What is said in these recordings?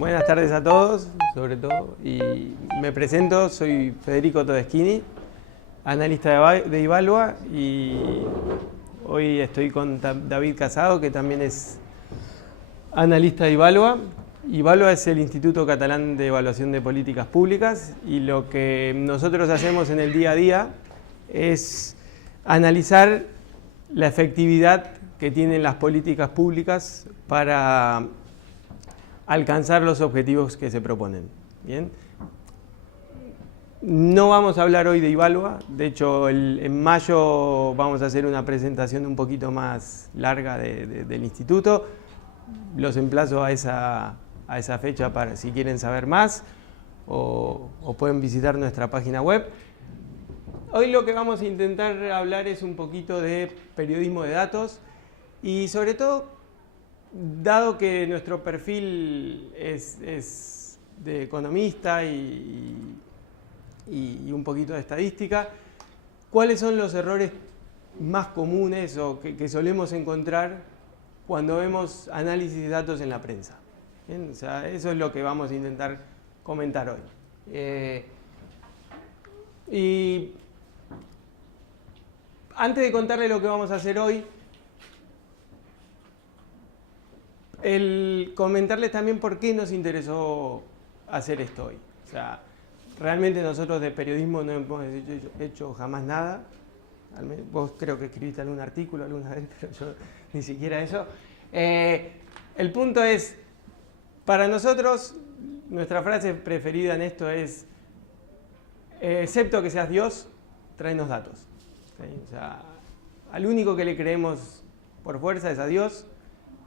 Buenas tardes a todos, sobre todo, y me presento, soy Federico Todeschini, analista de Ivalua, y hoy estoy con David Casado, que también es analista de Ivalua. Ivalua es el Instituto Catalán de Evaluación de Políticas Públicas, y lo que nosotros hacemos en el día a día es analizar la efectividad que tienen las políticas públicas para alcanzar los objetivos que se proponen. ¿Bien? No vamos a hablar hoy de Ivalua, de hecho en mayo vamos a hacer una presentación un poquito más larga del instituto. Los emplazo a esa fecha para si quieren saber más o pueden visitar nuestra página web. Hoy lo que vamos a intentar hablar es un poquito de periodismo de datos y sobre todo, dado que nuestro perfil es de economista y un poquito de estadística, ¿cuáles son los errores más comunes o que solemos encontrar cuando vemos análisis de datos en la prensa? ¿Bien? O sea, eso es lo que vamos a intentar comentar hoy. Y antes de contarle lo que vamos a hacer hoy, el comentarles también por qué nos interesó hacer esto hoy. O sea, realmente nosotros de periodismo no hemos hecho jamás nada. Vos creo que escribiste algún artículo alguna vez, pero yo ni siquiera eso. El punto es, para nosotros, nuestra frase preferida en esto es, excepto que seas Dios, tráenos datos. ¿Sí? O sea, al único que le creemos por fuerza es a Dios,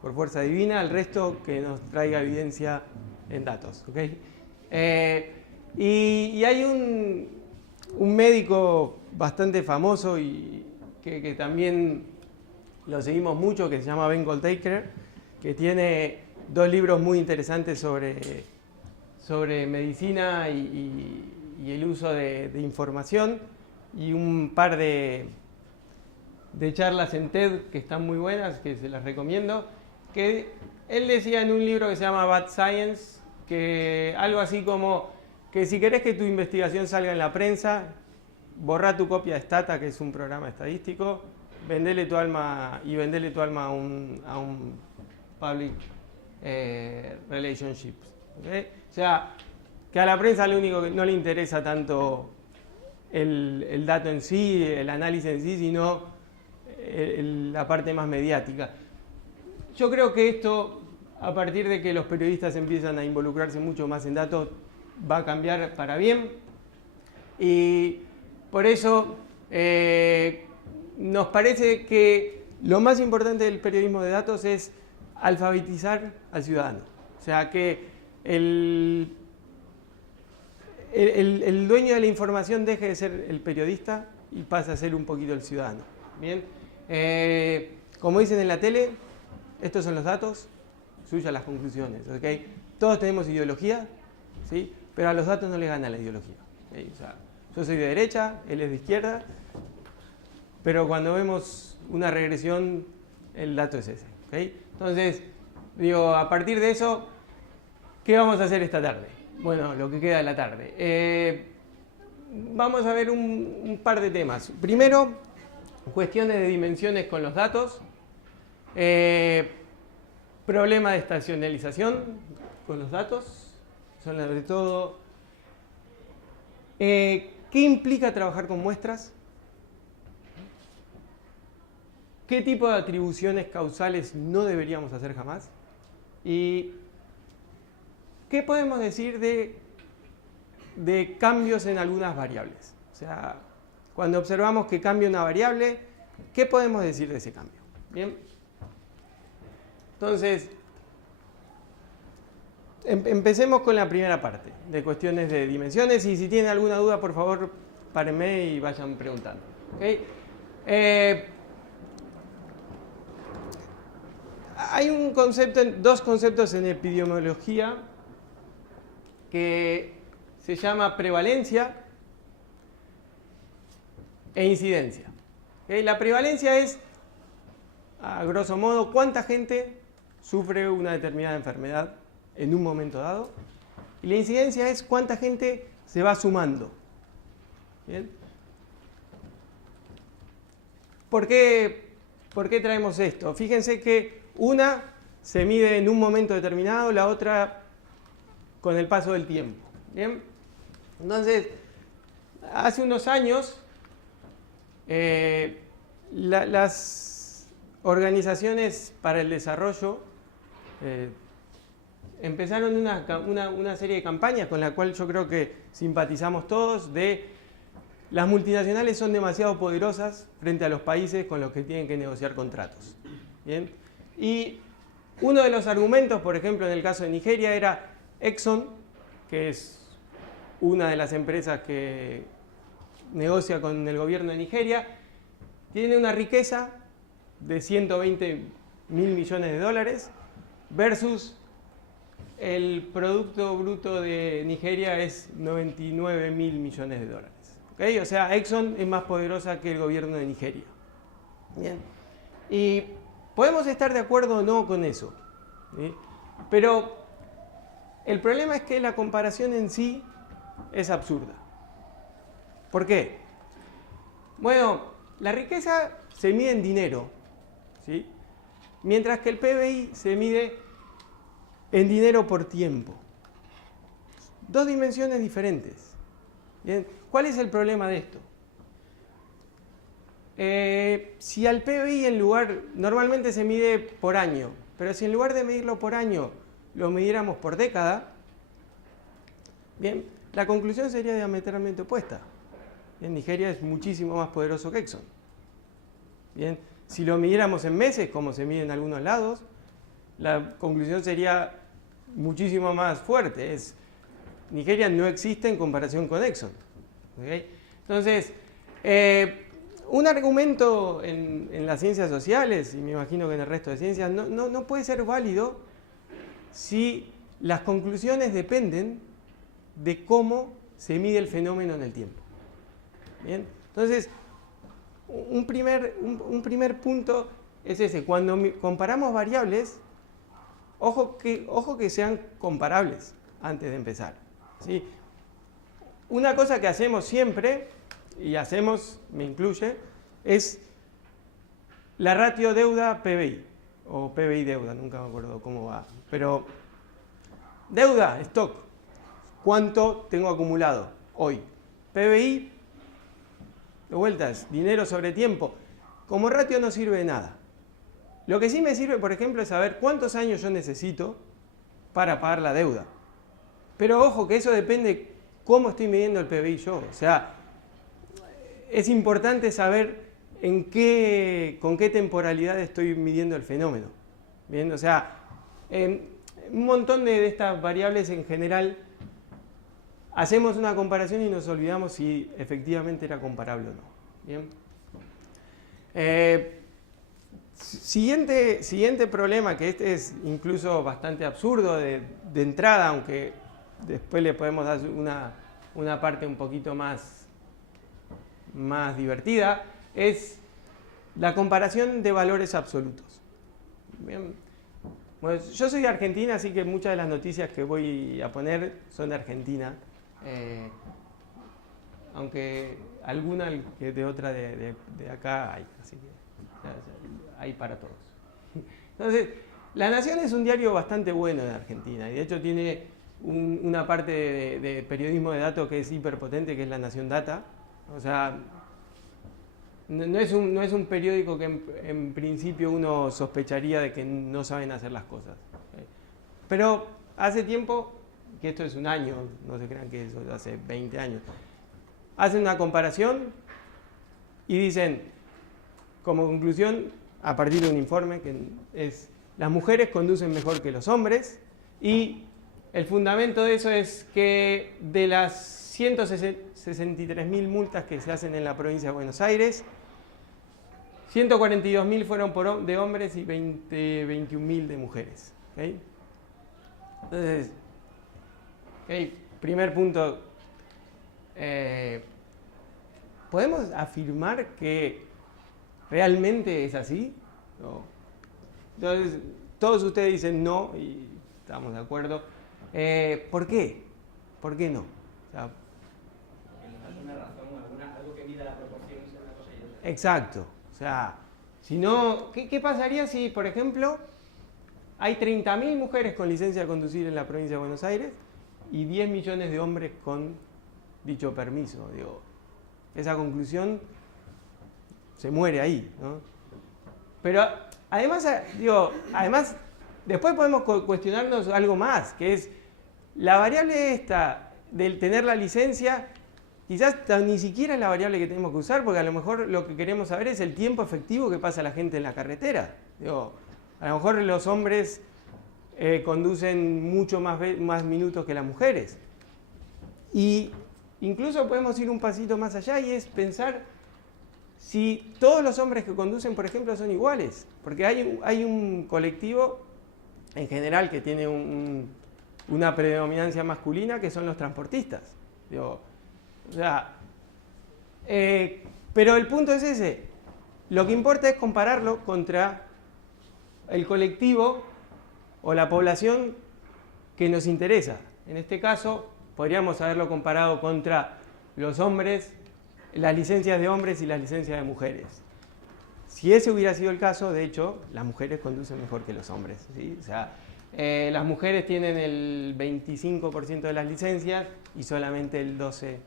por fuerza divina, al resto que nos traiga evidencia en datos. ¿Okay? Y hay un médico bastante famoso y que también lo seguimos mucho, que se llama Ben Goldacre, que tiene 2 libros muy interesantes sobre medicina y el uso de información, y un par de charlas en TED que están muy buenas, que se las recomiendo. Que él decía en un libro que se llama Bad Science, que algo así como que si querés que tu investigación salga en la prensa, borrá tu copia de Stata, que es un programa estadístico, vendele tu alma a un public relationships. ¿Okay? O sea, que a la prensa lo único que no le interesa tanto el dato en sí, el análisis en sí, sino la parte más mediática. Yo creo que esto, a partir de que los periodistas empiezan a involucrarse mucho más en datos, va a cambiar para bien. Y por eso nos parece que lo más importante del periodismo de datos es alfabetizar al ciudadano. O sea, que el dueño de la información deje de ser el periodista y pase a ser un poquito el ciudadano. Bien, como dicen en la tele, estos son los datos, suyas las conclusiones. ¿Okay? Todos tenemos ideología, ¿sí? Pero a los datos no les gana la ideología. ¿Okay? O sea, yo soy de derecha, él es de izquierda, pero cuando vemos una regresión, el dato es ese. ¿Okay? Entonces, digo, a partir de eso, ¿qué vamos a hacer esta tarde? Bueno, lo que queda de la tarde. Vamos a ver un par de temas. Primero, cuestiones de dimensiones con los datos. Problema de estacionalización con los datos, sobre todo ¿qué implica trabajar con muestras? ¿Qué tipo de atribuciones causales no deberíamos hacer jamás? ¿Y qué podemos decir de cambios en algunas variables? O sea, cuando observamos que cambia una variable, ¿qué podemos decir de ese cambio? Bien. Entonces, empecemos con la primera parte, de cuestiones de dimensiones, y si tienen alguna duda, por favor, párenme y vayan preguntando. ¿Okay? Hay dos conceptos en epidemiología que se llama prevalencia e incidencia. ¿Okay? La prevalencia es, a grosso modo, cuánta gente sufre una determinada enfermedad en un momento dado. Y la incidencia es cuánta gente se va sumando. ¿Bien? ¿Por qué traemos esto? Fíjense que una se mide en un momento determinado, la otra con el paso del tiempo. ¿Bien? Entonces, hace unos años, las organizaciones para el desarrollo empezaron una serie de campañas con la cual yo creo que simpatizamos todos, de las multinacionales son demasiado poderosas frente a los países con los que tienen que negociar contratos. ¿Bien? Y uno de los argumentos, por ejemplo, en el caso de Nigeria, era Exxon, que es una de las empresas que negocia con el gobierno de Nigeria, tiene una riqueza de 120 mil millones de dólares versus el Producto Bruto de Nigeria es 99 mil millones de dólares. ¿Okay? O sea, Exxon es más poderosa que el gobierno de Nigeria. Bien. Y podemos estar de acuerdo o no con eso, ¿sí? Pero el problema es que la comparación en sí es absurda. ¿Por qué? Bueno, la riqueza se mide en dinero, ¿sí? Mientras que el PBI se mide en dinero por tiempo. Dos dimensiones diferentes. ¿Bien? ¿Cuál es el problema de esto? Si al PBI normalmente se mide por año, pero si en lugar de medirlo por año lo midiéramos por década, bien, la conclusión sería diametralmente opuesta. Bien, Nigeria es muchísimo más poderoso que Exxon. Bien, si lo midiéramos en meses, como se mide en algunos lados, la conclusión sería muchísimo más fuerte. Nigeria no existe en comparación con Exxon. ¿Okay? Entonces, un argumento en las ciencias sociales, y me imagino que en el resto de ciencias, no puede ser válido si las conclusiones dependen de cómo se mide el fenómeno en el tiempo. ¿Bien? Entonces, un primer punto es ese. Cuando comparamos variables, ojo que sean comparables antes de empezar, ¿sí? Una cosa que hacemos siempre, y me incluye, es la ratio deuda-PBI, o PBI-deuda, nunca me acuerdo cómo va. Pero deuda, stock, ¿cuánto tengo acumulado hoy? PBI, de vueltas, dinero sobre tiempo. Como ratio no sirve de nada. Lo que sí me sirve, por ejemplo, es saber cuántos años yo necesito para pagar la deuda. Pero ojo, que eso depende cómo estoy midiendo el PBI yo. O sea, es importante saber con qué temporalidad estoy midiendo el fenómeno. ¿Bien? O sea, un montón de estas variables en general hacemos una comparación y nos olvidamos si efectivamente era comparable o no. ¿Bien? Siguiente problema, que este es incluso bastante absurdo de entrada, aunque después le podemos dar una parte un poquito más divertida, es la comparación de valores absolutos. Bien. Bueno, yo soy de Argentina, así que muchas de las noticias que voy a poner son de Argentina, aunque alguna que de otra de acá hay, así que hay para todos. Entonces, La Nación es un diario bastante bueno en Argentina, y de hecho tiene una parte de periodismo de datos que es hiperpotente, que es La Nación Data. O sea, no es un periódico que en principio uno sospecharía de que no saben hacer las cosas. Pero hace tiempo, que esto es un año, no se crean que eso hace 20 años, hacen una comparación y dicen, como conclusión, a partir de un informe que es: las mujeres conducen mejor que los hombres, y el fundamento de eso es que de las 163.000 multas que se hacen en la provincia de Buenos Aires, 142.000 fueron de hombres y 21.000 de mujeres. ¿Okay? Entonces, primer punto, ¿podemos afirmar que realmente es así? No. Entonces, todos ustedes dicen no, y estamos de acuerdo. ¿Por qué? ¿Por qué no? O sea, una razón, algo que mida la proporción entre una cosa y otra. exacto. O sea, si no, ¿qué pasaría si, por ejemplo, hay 30.000 mujeres con licencia de conducir en la provincia de Buenos Aires y 10 millones de hombres con dicho permiso? Digo, esa conclusión se muere ahí, ¿no? Pero además, además, después podemos cuestionarnos algo más, que es la variable esta del tener la licencia, quizás ni siquiera es la variable que tenemos que usar, porque a lo mejor lo que queremos saber es el tiempo efectivo que pasa la gente en la carretera. Digo, a lo mejor los hombres conducen mucho más minutos que las mujeres. Y incluso podemos ir un pasito más allá y es pensar si todos los hombres que conducen, por ejemplo, son iguales. Porque hay un colectivo en general que tiene una predominancia masculina, que son los transportistas. Digo, o sea, pero el punto es ese. Lo que importa es compararlo contra el colectivo o la población que nos interesa. En este caso, podríamos haberlo comparado contra los hombres, las licencias de hombres y las licencias de mujeres. Si ese hubiera sido el caso, de hecho, las mujeres conducen mejor que los hombres, ¿sí? O sea, las mujeres tienen el 25% de las licencias y solamente el 12%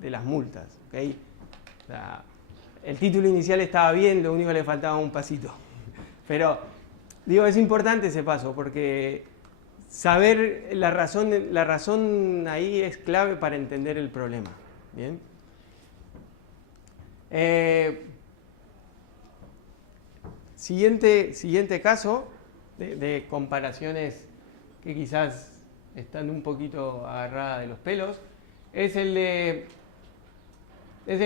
de las multas, ¿okay? O sea, el título inicial estaba bien, lo único que le faltaba un pasito. Pero, digo, es importante ese paso porque saber la razón ahí es clave para entender el problema. Bien. Siguiente caso de comparaciones que quizás están un poquito agarradas de los pelos es el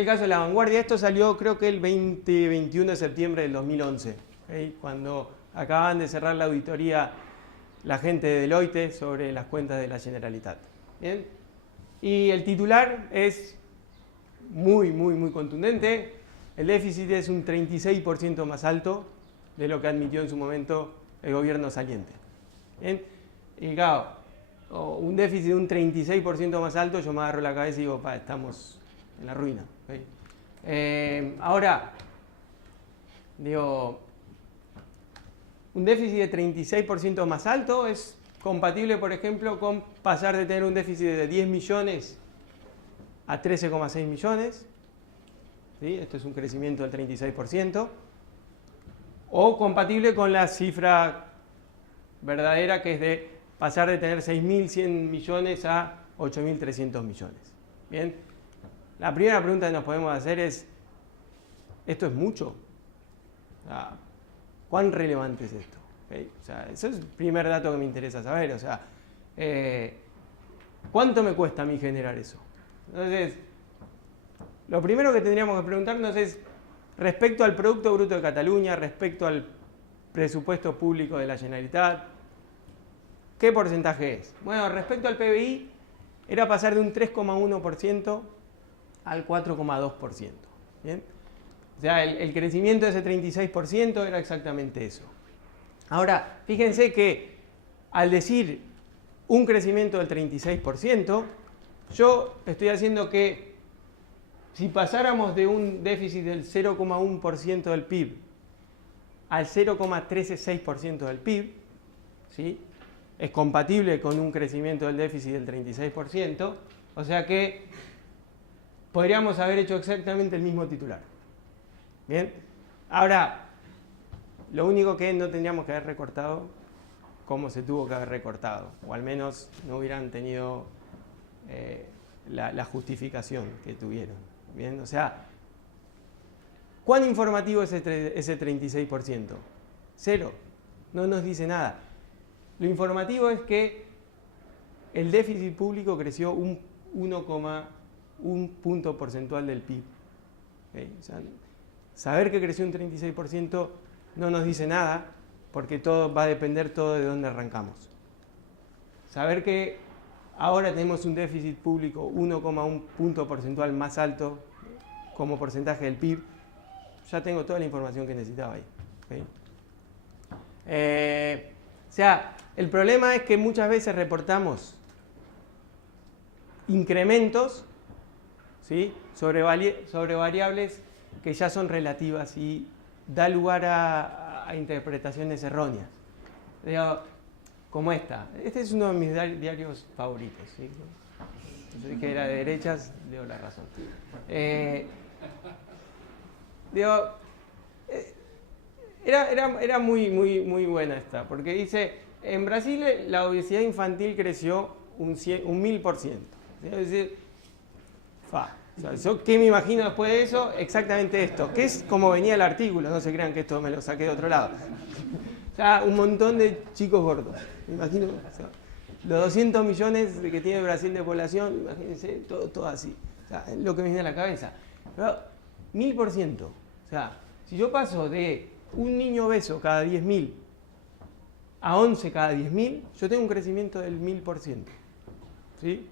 caso de La Vanguardia. Esto salió creo que el 21 de septiembre del 2011, ¿okay? Cuando acaban de cerrar la auditoría la gente de Deloitte sobre las cuentas de la Generalitat. ¿Bien? Y el titular es muy contundente. El déficit es un 36% más alto de lo que admitió en su momento el gobierno saliente. ¿Bien? Y claro, un déficit de un 36% más alto, yo me agarro la cabeza y digo, estamos en la ruina. ¿Okay? Ahora, digo, un déficit de 36% más alto es compatible, por ejemplo, con pasar de tener un déficit de 10 millones a 13,6 millones. ¿Sí? Esto es un crecimiento del 36%. O compatible con la cifra verdadera, que es de pasar de tener 6.100 millones a 8.300 millones. Bien. La primera pregunta que nos podemos hacer es, ¿esto es mucho? O sea, ¿cuán relevante es esto? ¿Okay? O sea, ese es el primer dato que me interesa saber. O sea, ¿cuánto me cuesta a mí generar eso? Entonces, lo primero que tendríamos que preguntarnos es, respecto al Producto Bruto de Cataluña, respecto al presupuesto público de la Generalitat, ¿qué porcentaje es? Bueno, respecto al PBI, era pasar de un 3,1% al 4,2%. ¿Bien? O sea, el crecimiento de ese 36% era exactamente eso. Ahora, fíjense que al decir un crecimiento del 36%, yo estoy haciendo que si pasáramos de un déficit del 0,1% del PIB al 0,136% del PIB, ¿sí? Es compatible con un crecimiento del déficit del 36%, o sea que podríamos haber hecho exactamente el mismo titular. Bien, ahora, lo único que no tendríamos que haber recortado, como se tuvo que haber recortado, o al menos no hubieran tenido la justificación que tuvieron. Bien, o sea, ¿cuán informativo es ese 36%? Cero, no nos dice nada. Lo informativo es que el déficit público creció un 1,1 punto porcentual del PIB. ¿Okay? O sea, saber que creció un 36% no nos dice nada, porque todo va a depender todo de dónde arrancamos. Saber que ahora tenemos un déficit público 1,1 punto porcentual más alto como porcentaje del PIB, ya tengo toda la información que necesitaba ahí. ¿Okay? O sea, El problema es que muchas veces reportamos incrementos, ¿sí?, sobre variables que ya son relativas y da lugar a interpretaciones erróneas. Digo, como esta. Este es uno de mis diarios favoritos, ¿sí? Yo dije que era de derechas, leo La Razón. Era muy buena esta, porque dice, en Brasil la obesidad infantil creció un 1000%. Es decir, o sea, ¿yo qué me imagino después de eso? Exactamente esto, que es como venía el artículo, no se crean que esto me lo saqué de otro lado. O sea, un montón de chicos gordos, me imagino. O sea, los 200 millones que tiene Brasil de población, imagínense, todo así. O sea, es lo que me viene a la cabeza. Pero 1000%. O sea, si yo paso de un niño obeso cada 10.000 a 11 cada 10.000, yo tengo un crecimiento del 1000%. ¿Sí?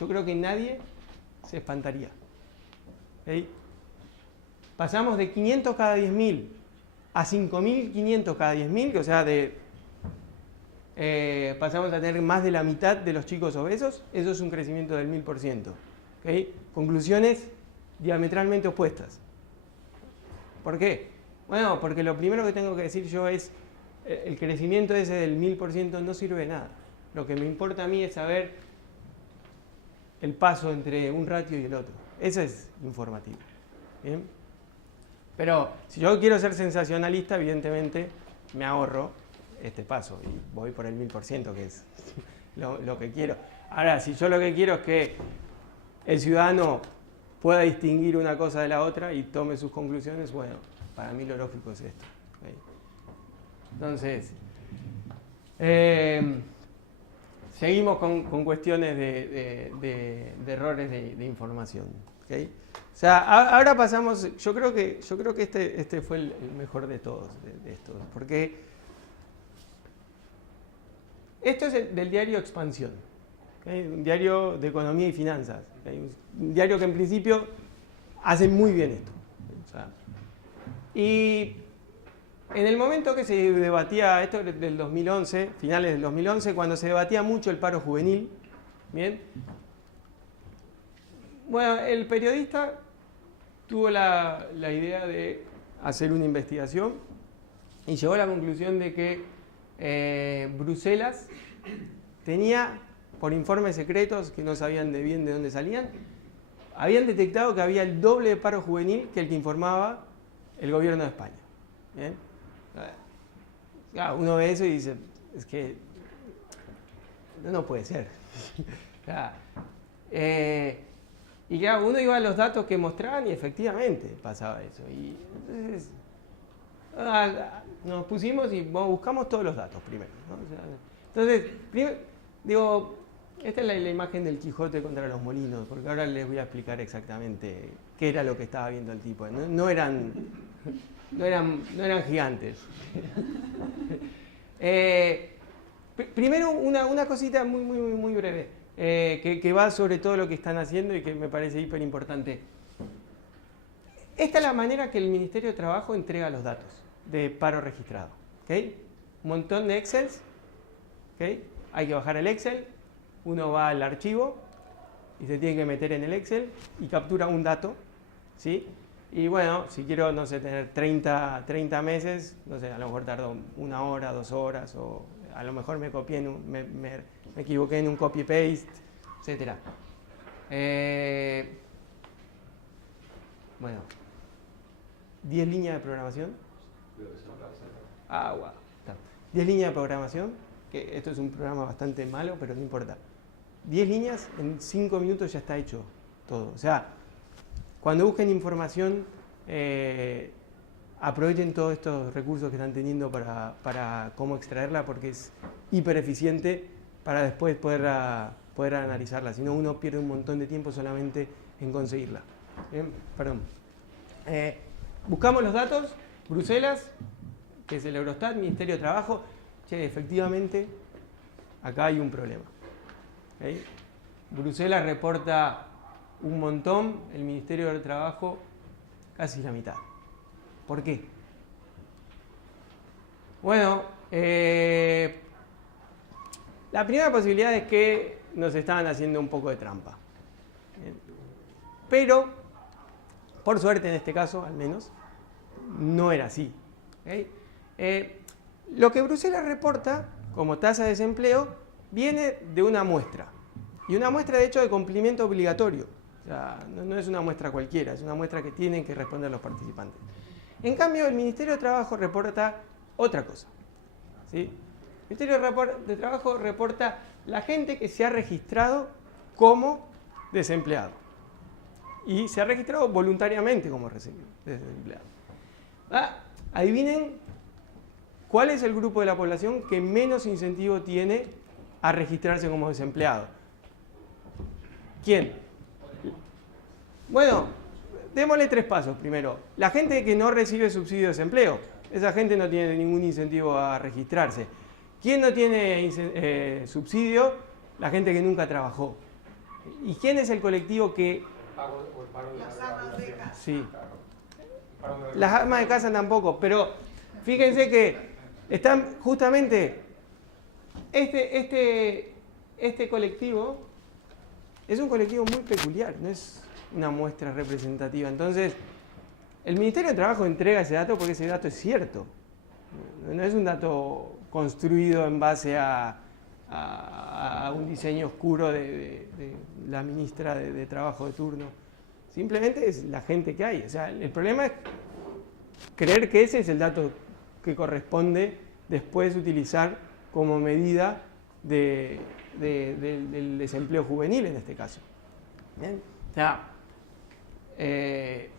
Yo creo que nadie se espantaría. ¿Sí? Pasamos de 500 cada 10.000 a 5.500 cada 10.000, o sea, pasamos a tener más de la mitad de los chicos obesos. Eso es un crecimiento del 1000%. ¿Okay? Conclusiones diametralmente opuestas. ¿Por qué? Bueno, porque lo primero que tengo que decir yo es el crecimiento ese del 1000% no sirve de nada. Lo que me importa a mí es saber el paso entre un ratio y el otro. Eso es informativo. ¿Bien? Pero si yo quiero ser sensacionalista, evidentemente me ahorro este paso y voy por el 1000%, que es lo que quiero. Ahora, si yo lo que quiero es que el ciudadano pueda distinguir una cosa de la otra y tome sus conclusiones, bueno, para mí lo lógico es esto. ¿Okay? Entonces, seguimos con cuestiones de errores de información. ¿Okay? O sea, ahora pasamos, yo creo que este fue el mejor de todos, de estos, porque esto es del diario Expansión, ¿okay? Un diario de economía y finanzas, ¿okay? Un diario que en principio hace muy bien esto. O sea, y en el momento que se debatía, esto del 2011, finales del 2011, cuando se debatía mucho el paro juvenil, ¿bien? Bueno, el periodista tuvo la idea de hacer una investigación y llegó a la conclusión de que Bruselas tenía, por informes secretos que no sabían bien de dónde salían, habían detectado que había el doble de paro juvenil que el que informaba el gobierno de España. ¿Bien? Uno ve eso y dice, es que no puede ser. Y claro, uno iba a los datos que mostraban y efectivamente pasaba eso. Y entonces nos pusimos y buscamos todos los datos primero, ¿no? O sea, entonces, digo, esta es la imagen del Quijote contra los molinos, porque ahora les voy a explicar exactamente qué era lo que estaba viendo el tipo. No eran gigantes. Primero, una cosita muy breve, que va sobre todo lo que están haciendo y que me parece hiper importante. Esta es la manera que el Ministerio de Trabajo entrega los datos de paro registrado. ¿Okay? Un montón de Excels. ¿Okay? Hay que bajar el Excel, uno va al archivo y se tiene que meter en el Excel y captura un dato, ¿sí? Y bueno, si quiero, no sé, tener 30 meses, no sé, a lo mejor tardo 1 hora, 2 horas, o a lo mejor me copié me equivoqué en un copy-paste, etc. Bueno, 10 líneas de programación. Wow. 10 líneas de programación, que esto es un programa bastante malo, pero no importa. 10 líneas, en 5 minutos ya está hecho todo. O sea, cuando busquen información, aprovechen todos estos recursos que están teniendo para cómo extraerla, porque es hiper eficiente para después poder analizarla. Si no, uno pierde un montón de tiempo solamente en conseguirla. ¿Bien? Perdón. Buscamos los datos, Bruselas, que es el Eurostat, Ministerio de Trabajo. Che, efectivamente, acá hay un problema. ¿Okay? Bruselas reporta un montón, el Ministerio del Trabajo casi la mitad. ¿Por qué? Bueno, La primera posibilidad es que nos estaban haciendo un poco de trampa. Bien. Pero, por suerte en este caso, al menos, no era así. ¿Okay? Lo que Bruselas reporta como tasa de desempleo viene de una muestra. Y una muestra, de hecho, de cumplimiento obligatorio. O sea, no es una muestra cualquiera, es una muestra que tienen que responder los participantes. En cambio, el Ministerio de Trabajo reporta otra cosa. ¿Sí? El Ministerio de Trabajo reporta la gente que se ha registrado como desempleado. Y se ha registrado voluntariamente como desempleado. Adivinen cuál es el grupo de la población que menos incentivo tiene a registrarse como desempleado. ¿Quién? Bueno, démosle 3 pasos primero. La gente que no recibe subsidio de desempleo. Esa gente no tiene ningún incentivo a registrarse. ¿Quién no tiene subsidio? La gente que nunca trabajó. ¿Y quién es el colectivo que...? Las amas de casa. Sí. Las amas de casa tampoco, pero fíjense que están justamente este colectivo es un colectivo muy peculiar, no es una muestra representativa. Entonces, el Ministerio de Trabajo entrega ese dato porque ese dato es cierto. No es un dato construido en base a un diseño oscuro de la ministra de Trabajo de turno. Simplemente es la gente que hay. O sea, el problema es creer que ese es el dato que corresponde después utilizar como medida del desempleo juvenil en este caso. ¿Bien? O sea, el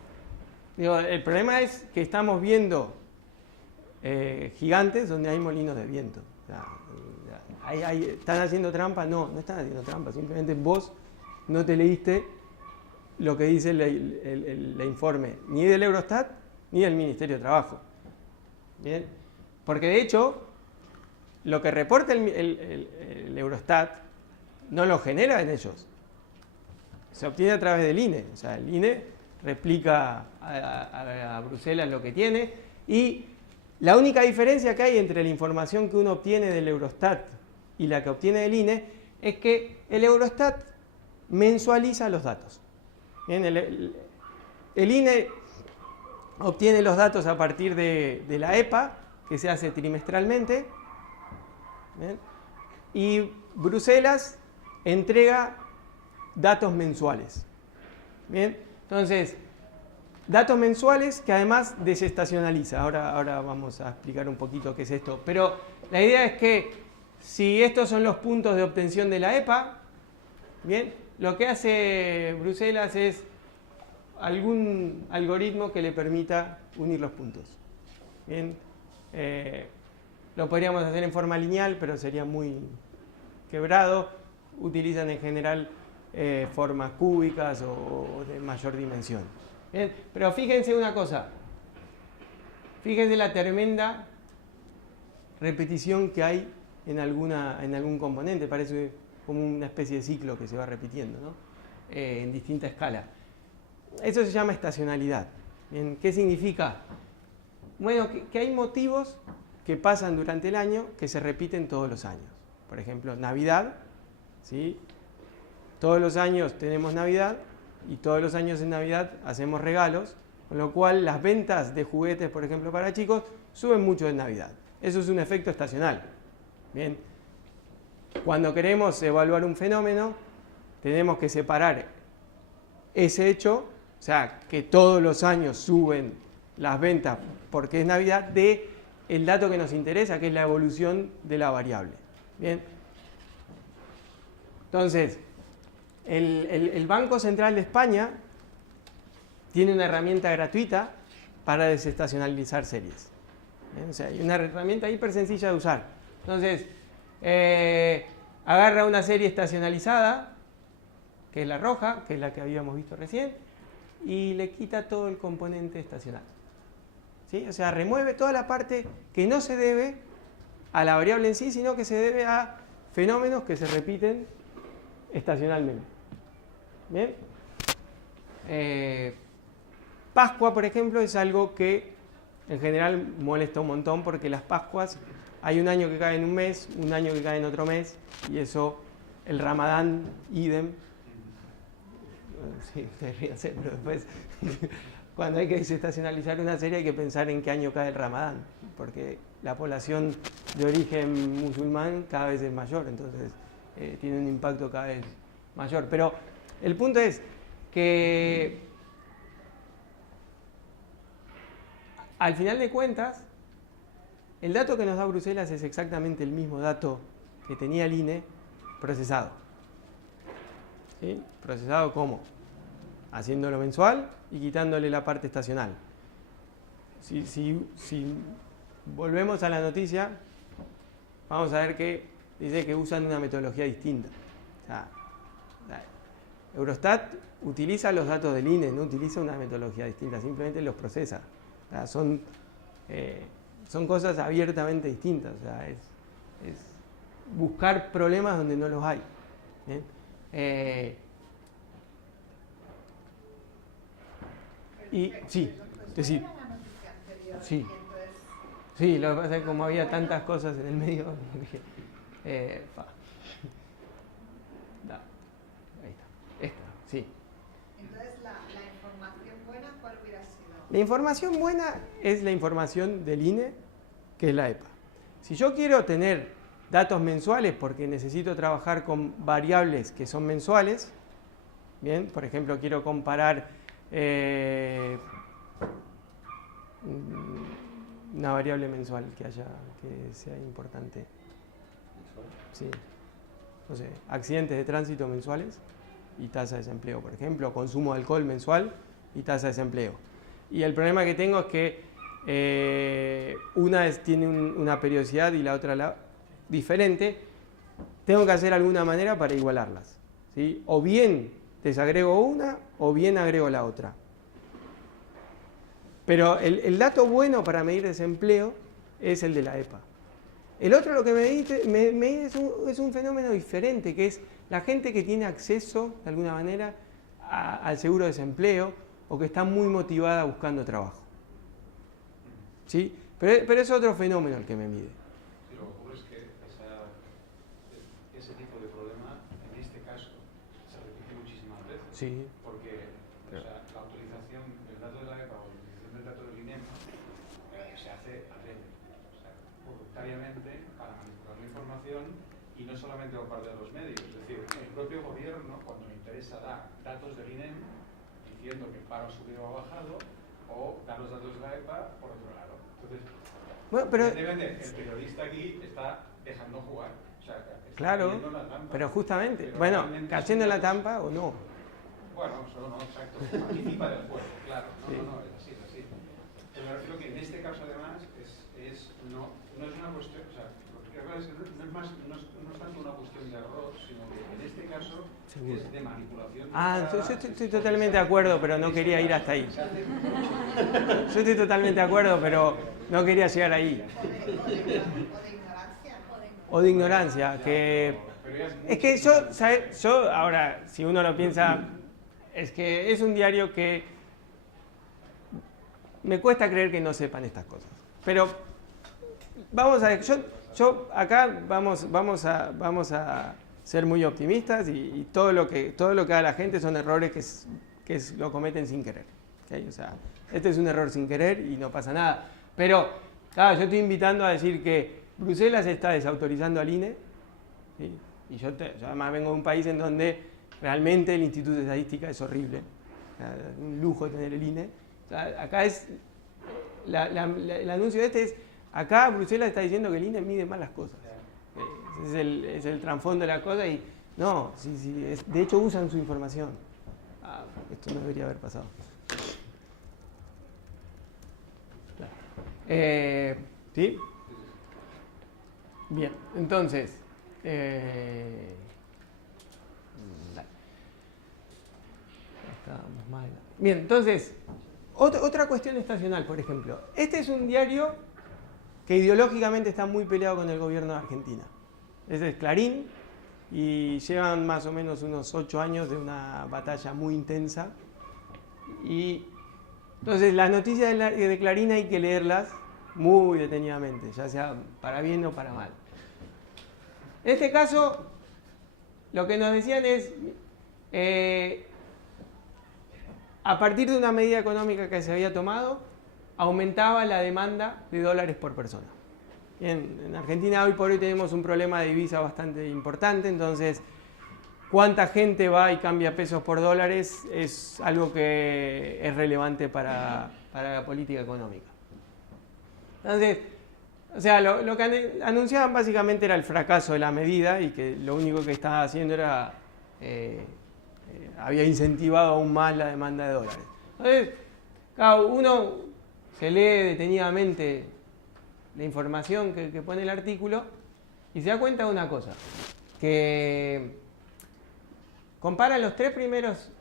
problema es que estamos viendo gigantes donde hay molinos de viento. O sea, ¿están haciendo trampa? No, no están haciendo trampa. Simplemente vos no te leíste lo que dice el informe ni del Eurostat ni del Ministerio de Trabajo. ¿Bien? Porque de hecho, lo que reporta el Eurostat no lo genera en ellos. Se obtiene a través del INE. O sea, el INE replica a Bruselas lo que tiene y la única diferencia que hay entre la información que uno obtiene del Eurostat y la que obtiene del INE es que el Eurostat mensualiza los datos. Bien, el INE obtiene los datos a partir de la EPA, que se hace trimestralmente. Bien, y Bruselas entrega datos mensuales. Bien, entonces, datos mensuales que además desestacionaliza. Ahora vamos a explicar un poquito qué es esto. Pero la idea es que si estos son los puntos de obtención de la EPA, bien, lo que hace Bruselas es algún algoritmo que le permita unir los puntos. Bien, lo podríamos hacer en forma lineal, pero sería muy quebrado. Utilizan en general formas cúbicas o de mayor dimensión. Bien, pero fíjense una cosa. Fíjense la tremenda repetición que hay en algún componente. Parece como una especie de ciclo que se va repitiendo, ¿no? En distinta escala. Eso se llama estacionalidad. Bien, ¿qué significa? Bueno, que hay motivos que pasan durante el año que se repiten todos los años. Por ejemplo, Navidad, ¿sí? Todos los años tenemos Navidad y todos los años en Navidad hacemos regalos, con lo cual las ventas de juguetes, por ejemplo, para chicos, suben mucho en Navidad. Eso es un efecto estacional. Bien. Cuando queremos evaluar un fenómeno, tenemos que separar ese hecho, o sea, que todos los años suben las ventas porque es Navidad, de el dato que nos interesa, que es la evolución de la variable. Bien. Entonces, el Banco Central de España tiene una herramienta gratuita para desestacionalizar series. Bien, o sea, hay una herramienta hiper sencilla de usar. Entonces, agarra una serie estacionalizada, que es la roja, que es la que habíamos visto recién, y le quita todo el componente estacional. ¿Sí? O sea, remueve toda la parte que no se debe a la variable en sí, sino que se debe a fenómenos que se repiten estacionalmente. Bien. Pascua, por ejemplo, es algo que en general molesta un montón porque las Pascuas, hay un año que cae en un mes, un año que cae en otro mes, y eso, el Ramadán, idem. Sí, ustedes ríanse, pero después, cuando hay que desestacionalizar una serie hay que pensar en qué año cae el Ramadán, porque la población de origen musulmán cada vez es mayor, entonces tiene un impacto cada vez mayor. Pero el punto es que al final de cuentas, el dato que nos da Bruselas es exactamente el mismo dato que tenía el INE procesado. ¿Sí? ¿Procesado cómo? Haciéndolo mensual y quitándole la parte estacional. Si volvemos a la noticia, vamos a ver que dice que usan una metodología distinta. O sea, Eurostat utiliza los datos del INE, no utiliza una metodología distinta, simplemente los procesa. O sea, son cosas abiertamente distintas. O sea, es buscar problemas donde no los hay. ¿Bien? Y sí, decir. Sí. Sí, lo que pasa es que como había tantas cosas en el medio, ahí está. Esta, sí. Entonces, la información buena, ¿cuál hubiera sido? La información buena es la información del INE, que es la EPA. Si yo quiero tener datos mensuales porque necesito trabajar con variables que son mensuales, bien, por ejemplo, quiero comparar una variable mensual que sea importante. Sí. No sé, accidentes de tránsito mensuales y tasa de desempleo, por ejemplo, consumo de alcohol mensual y tasa de desempleo. Y el problema que tengo es que una tiene una periodicidad y la otra diferente. Tengo que hacer alguna manera para igualarlas, ¿sí? O bien desagrego una o bien agrego la otra. Pero el dato bueno para medir desempleo es el de la EPA. El otro lo que me mide es un fenómeno diferente, que es la gente que tiene acceso, de alguna manera, al seguro de desempleo o que está muy motivada buscando trabajo. ¿Sí? Pero es otro fenómeno el que me mide. Sí, lo que ocurre es que ese tipo de problema, en este caso, se repite muchísimas veces. Sí. Porque o sea, la autorización, el dato de la EPA o la utilización del dato del INEM se hace adrede, o sea, voluntariamente para manipular la información y no solamente por parte de los medios. Es decir, el propio gobierno, cuando le interesa dar datos del INEM, diciendo que el paro ha subido o ha bajado, o dar los datos de la EPA por otro lado. Entonces, bueno, pero evidentemente, el periodista aquí está dejando jugar. O sea, está claro, cayendo en la trampa. pero justamente, Pero bueno, realmente cayendo en la trampa o no. Bueno, solo no, exacto. Participa del juego, claro. No, Sí. no, es así, es así. Pero me refiero que en este caso, además, no es una cuestión, o sea, lo que creo es que no es tanto una cuestión de error, sino que en este caso Seguro. es de manipulación. Yo estoy totalmente de acuerdo, pero no quería ir hasta ahí. Yo estoy totalmente de acuerdo, pero no quería llegar ahí. O de ignorancia, que es que yo ahora, si uno lo piensa, es que es un diario que me cuesta creer que no sepan estas cosas. Pero vamos a ver, yo acá vamos a ser muy optimistas y todo lo que haga la gente son errores que lo cometen sin querer. ¿Okay? O sea, este es un error sin querer y no pasa nada. Pero, claro, yo estoy invitando a decir que Bruselas está desautorizando al INE, ¿sí? Y yo además vengo de un país en donde realmente el Instituto de Estadística es horrible. O sea, un lujo tener el INE. O sea, acá es, el anuncio es, acá Bruselas está diciendo que el INE mide mal las cosas. Ese es el trasfondo de la cosa y no, de hecho usan su información. Esto no debería haber pasado. ¿Sí? Bien, entonces, estábamos mal. Bien, entonces, otra cuestión estacional, por ejemplo. Este es un diario que ideológicamente está muy peleado con el gobierno de Argentina. Ese es Clarín y llevan más o menos unos 8 años de una batalla muy intensa y Entonces, las noticias de Clarín hay que leerlas muy detenidamente, ya sea para bien o para mal. En este caso, lo que nos decían es, a partir de una medida económica que se había tomado, aumentaba la demanda de dólares por persona. Bien, en Argentina hoy por hoy tenemos un problema de divisa bastante importante, entonces cuánta gente va y cambia pesos por dólares es algo que es relevante para la política económica. Entonces, o sea, lo que anunciaban básicamente era el fracaso de la medida y que lo único que estaba haciendo era había incentivado aún más la demanda de dólares. Entonces, cada uno se lee detenidamente la información que pone el artículo y se da cuenta de una cosa, que compara los 3 primeros,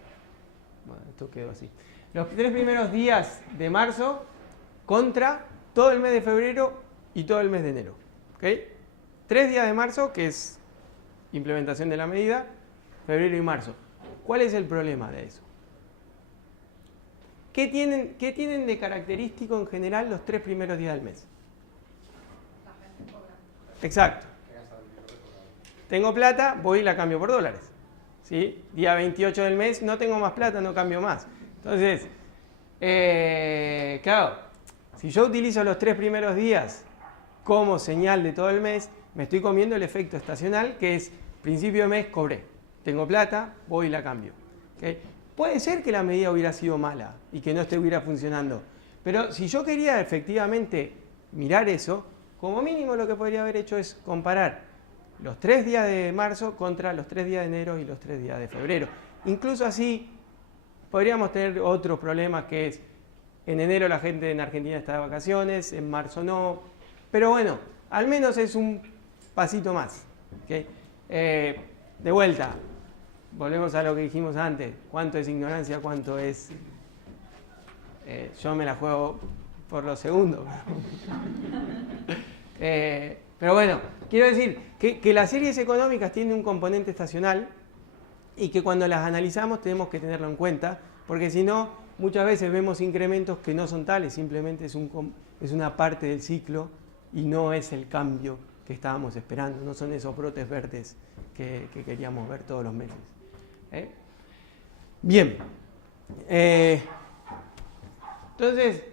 bueno, esto quedó así, los 3 primeros días de marzo contra todo el mes de febrero y todo el mes de enero. ¿Okay? 3 días de marzo, que es implementación de la medida, febrero y marzo. ¿Cuál es el problema de eso? ¿Qué tienen de característico en general los 3 primeros días del mes? La gente cobra. Exacto. Tengo plata, voy y la cambio por dólares. ¿Sí? Día 28 del mes, no tengo más plata, no cambio más. Entonces, claro, si yo utilizo los 3 primeros días como señal de todo el mes, me estoy comiendo el efecto estacional, que es principio de mes cobré. Tengo plata, voy y la cambio. ¿Okay? Puede ser que la medida hubiera sido mala y que no estuviera funcionando, pero si yo quería efectivamente mirar eso, como mínimo lo que podría haber hecho es comparar los 3 días de marzo contra los 3 días de enero y los 3 días de febrero. Incluso así podríamos tener otros problemas, que es en enero la gente en Argentina está de vacaciones, en marzo no, pero bueno, al menos es un pasito más. ¿Okay? De vuelta, volvemos a lo que dijimos antes, cuánto es ignorancia, cuánto es... yo me la juego por los segundos. Pero bueno, quiero decir que las series económicas tienen un componente estacional y que cuando las analizamos tenemos que tenerlo en cuenta, porque si no, muchas veces vemos incrementos que no son tales, simplemente es una parte del ciclo y no es el cambio que estábamos esperando, no son esos brotes verdes que queríamos ver todos los meses. Bien, entonces,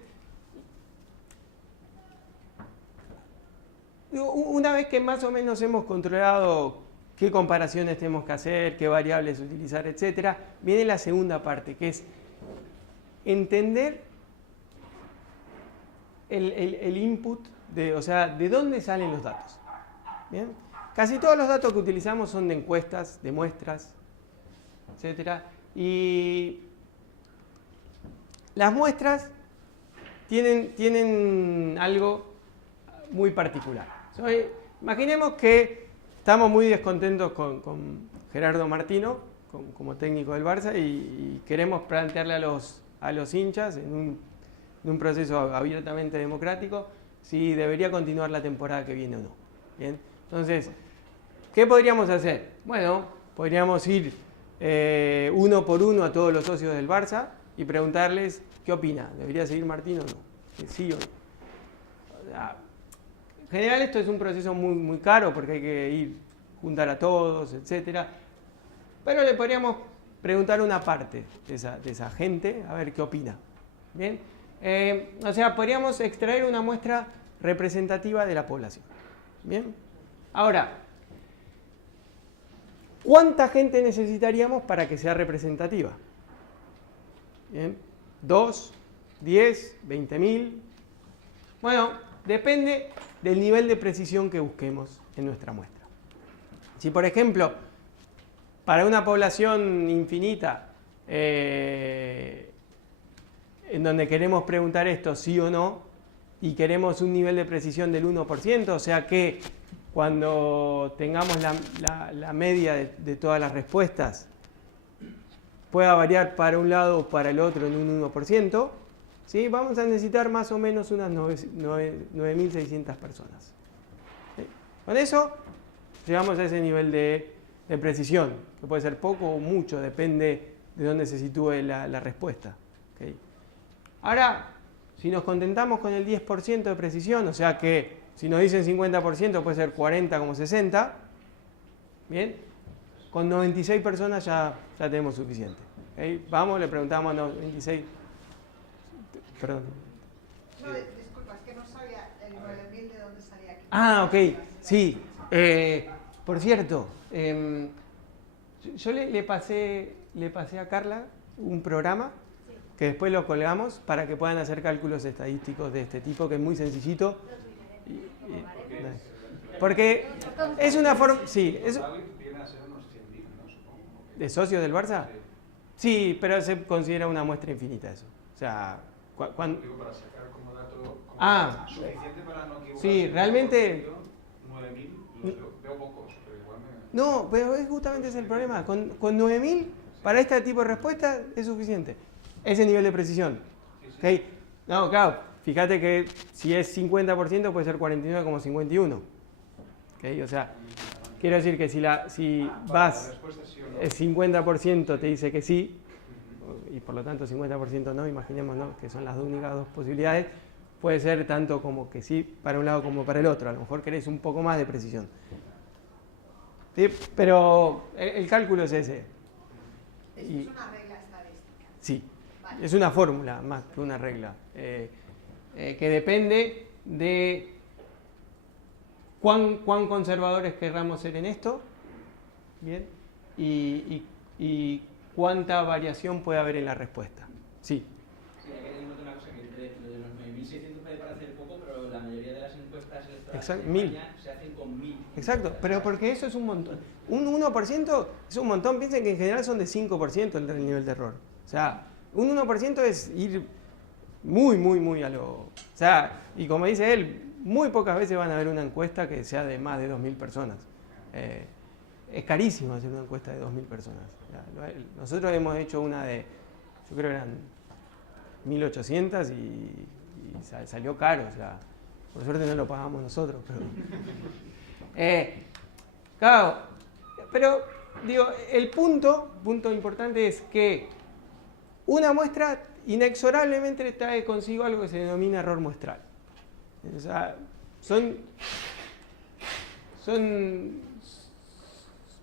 una vez que más o menos hemos controlado qué comparaciones tenemos que hacer, qué variables utilizar, etc., viene la segunda parte, que es entender el input, o sea, de dónde salen los datos. ¿Bien? Casi todos los datos que utilizamos son de encuestas, de muestras, etc. Y las muestras tienen algo muy particular. Imaginemos que estamos muy descontentos con Gerardo Martino como técnico del Barça y queremos plantearle a los hinchas en un proceso abiertamente democrático si debería continuar la temporada que viene o no. ¿Bien? Entonces, ¿qué podríamos hacer? Bueno, podríamos ir uno por uno a todos los socios del Barça y preguntarles qué opina. ¿Debería seguir Martino o no? ¿Sí o no? O sea, en general esto es un proceso muy, muy caro porque hay que ir juntar a todos, etc. Pero le podríamos preguntar a una parte de esa gente a ver qué opina. ¿Bien? O sea, podríamos extraer una muestra representativa de la población. ¿Bien? Ahora, ¿cuánta gente necesitaríamos para que sea representativa? ¿Bien? ¿2? ¿10? ¿20.000? Bueno, depende del nivel de precisión que busquemos en nuestra muestra. Si, por ejemplo, para una población infinita, en donde queremos preguntar esto sí o no, y queremos un nivel de precisión del 1%, o sea que cuando tengamos la media de todas las respuestas pueda variar para un lado o para el otro en un 1%, ¿sí? Vamos a necesitar más o menos unas 9.600 personas. ¿Sí? Con eso llegamos a ese nivel de precisión, que puede ser poco o mucho, depende de dónde se sitúe la respuesta. ¿Okay? Ahora, si nos contentamos con el 10% de precisión, o sea que si nos dicen 50% puede ser 40 como 60, ¿bien? Con 96 personas ya tenemos suficiente. ¿Okay? Vamos, le preguntamos a 96... Perdón. No, disculpa, es que no sabía el 9000 de dónde salía aquí. Ah, ok, sí. Por cierto, yo le pasé a Carla un programa que después lo colgamos para que puedan hacer cálculos estadísticos de este tipo, que es muy sencillito. Porque es una forma... Sí, es, Viene a ser unos 100.000, ¿no? Supongo. ¿de socios del Barça? Sí, pero se considera una muestra infinita eso. O sea, cuando... Digo, para sacar como dato suficiente para no equivocarse. Sí, realmente... 9.000, veo pocos, pero igual me... No, pero justamente ese es el problema. Con 9.000, para este tipo de respuesta es suficiente. Ese nivel de precisión. ¿Okay? No, claro, fíjate que si es 50% puede ser 49,51. ¿Okay? O sea, quiero decir que si vas, el 50% te dice que sí, y por lo tanto 50% no, imaginemos, ¿no?, que son las únicas dos posibilidades, puede ser tanto como que sí para un lado como para el otro. A lo mejor querés un poco más de precisión. ¿Sí? Pero el cálculo es ese. Es una regla estadística. Sí, Vale. es una fórmula más que una regla. Que depende de cuán conservadores querramos ser en esto, ¿bien? Y cuánta variación puede haber en la respuesta. Sí. Sí, hay que notar una cosa, que de los 9.600 puede parecer poco, pero la mayoría de las encuestas electorales en España se hacen con 1.000. Exacto, pero porque eso es un montón. Un 1% es un montón. Piensen que en general son de 5% el nivel de error. O sea, un 1% es ir muy a lo... O sea, y como dice él, muy pocas veces van a ver una encuesta que sea de más de 2.000 personas. Es carísimo hacer una encuesta de 2.000 personas. Nosotros hemos hecho una de, yo creo que eran 1.800 y salió caro. O sea, por suerte no lo pagamos nosotros. Claro, pero digo, el punto importante es que una muestra inexorablemente trae consigo algo que se denomina error muestral. O sea,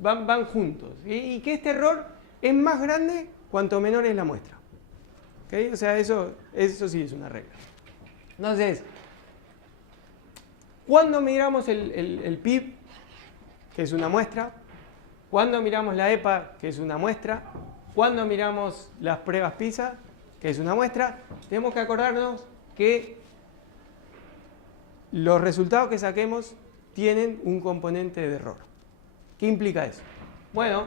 van juntos. Y que este error es más grande cuanto menor es la muestra. ¿Okay? O sea, eso sí es una regla. Entonces, cuando miramos el PIB, que es una muestra, cuando miramos la EPA, que es una muestra, cuando miramos las pruebas PISA, que es una muestra, tenemos que acordarnos que los resultados que saquemos tienen un componente de error. ¿Qué implica eso? Bueno,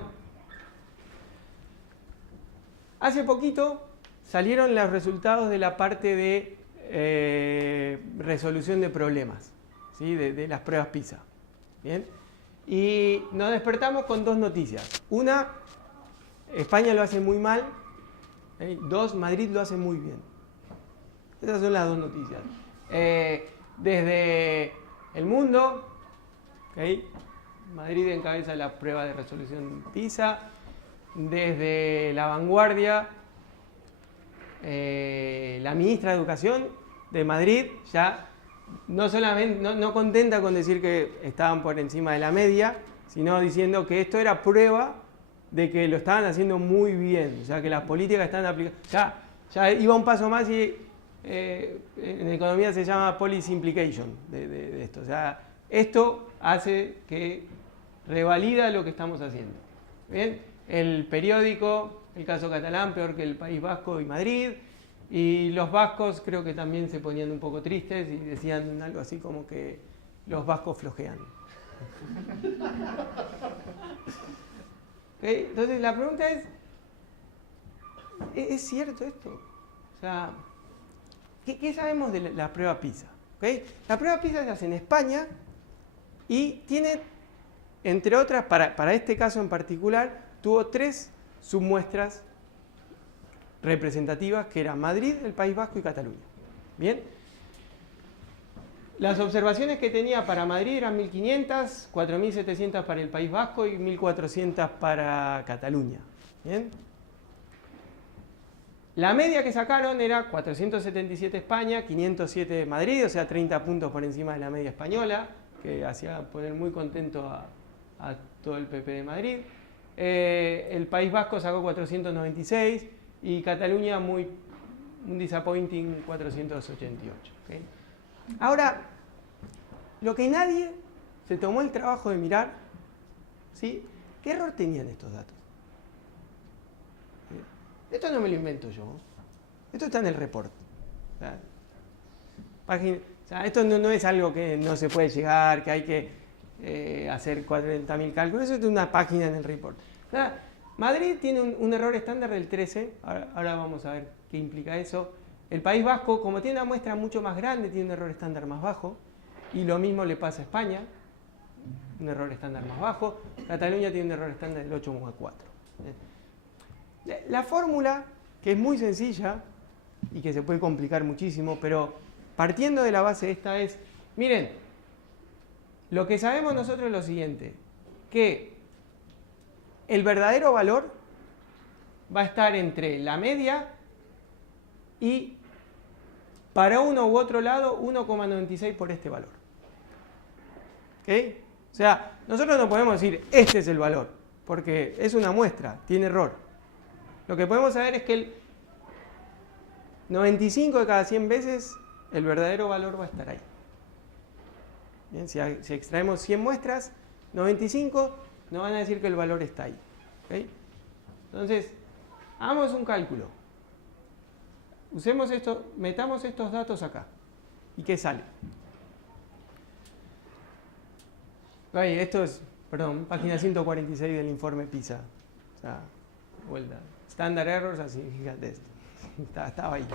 hace poquito salieron los resultados de la parte de resolución de problemas, ¿sí? de las pruebas PISA. ¿Bien? Y nos despertamos con dos noticias. Una, España lo hace muy mal. Dos, Madrid lo hace muy bien. Esas son las dos noticias. Desde El Mundo, ¿okay? Madrid encabeza la prueba de resolución PISA. Desde La Vanguardia, la ministra de Educación de Madrid ya no solamente no contenta con decir que estaban por encima de la media, sino diciendo que esto era prueba de que lo estaban haciendo muy bien, o sea, que las políticas están aplicando. Ya iba un paso más y en economía se llama policy implication de esto. O sea, esto hace que revalida lo que estamos haciendo. ¿Bien? El periódico, el caso catalán, peor que el País Vasco y Madrid. Y los vascos creo que también se ponían un poco tristes y decían algo así como que los vascos flojean. ¿Okay? Entonces la pregunta ¿es cierto esto? O sea, ¿qué sabemos de la prueba PISA? ¿Okay? La prueba PISA se hace en España y tiene, entre otras, para este caso en particular, tuvo 3 submuestras representativas, que eran Madrid, el País Vasco y Cataluña. ¿Bien? Las observaciones que tenía para Madrid eran 1.500, 4.700 para el País Vasco y 1.400 para Cataluña. ¿Bien? La media que sacaron era 477 España, 507 Madrid, o sea, 30 puntos por encima de la media española, que hacía poner muy contento a todo el PP de Madrid. El País Vasco sacó 496 y Cataluña un disappointing 488. ¿Okay? Ahora, lo que nadie se tomó el trabajo de mirar, ¿sí? ¿Qué error tenían estos datos? Esto no me lo invento yo. Esto está en el report. O sea, esto no es algo que no se puede llegar, que hay que hacer 40.000 cálculos. Eso es de una página en el report. O sea, Madrid tiene un error estándar del 13. Ahora vamos a ver qué implica eso. El País Vasco, como tiene una muestra mucho más grande, tiene un error estándar más bajo. Y lo mismo le pasa a España. Un error estándar más bajo. Cataluña tiene un error estándar del 8,4. La fórmula, que es muy sencilla y que se puede complicar muchísimo, pero partiendo de la base esta es, miren, lo que sabemos nosotros es lo siguiente, que el verdadero valor va a estar entre la media y, para uno u otro lado, 1,96 por este valor. ¿Ok? O sea, nosotros no podemos decir, este es el valor, porque es una muestra, tiene error. Lo que podemos saber es que el 95 de cada 100 veces el verdadero valor va a estar ahí. Bien, si extraemos 100 muestras, 95 nos van a decir que el valor está ahí. ¿Okay? Entonces, hagamos un cálculo. Usemos esto, metamos estos datos acá. ¿Y qué sale? Esto es, perdón, página 146 del informe PISA. O sea, vuelta. Standard errors, así, fíjate esto. Estaba ahí.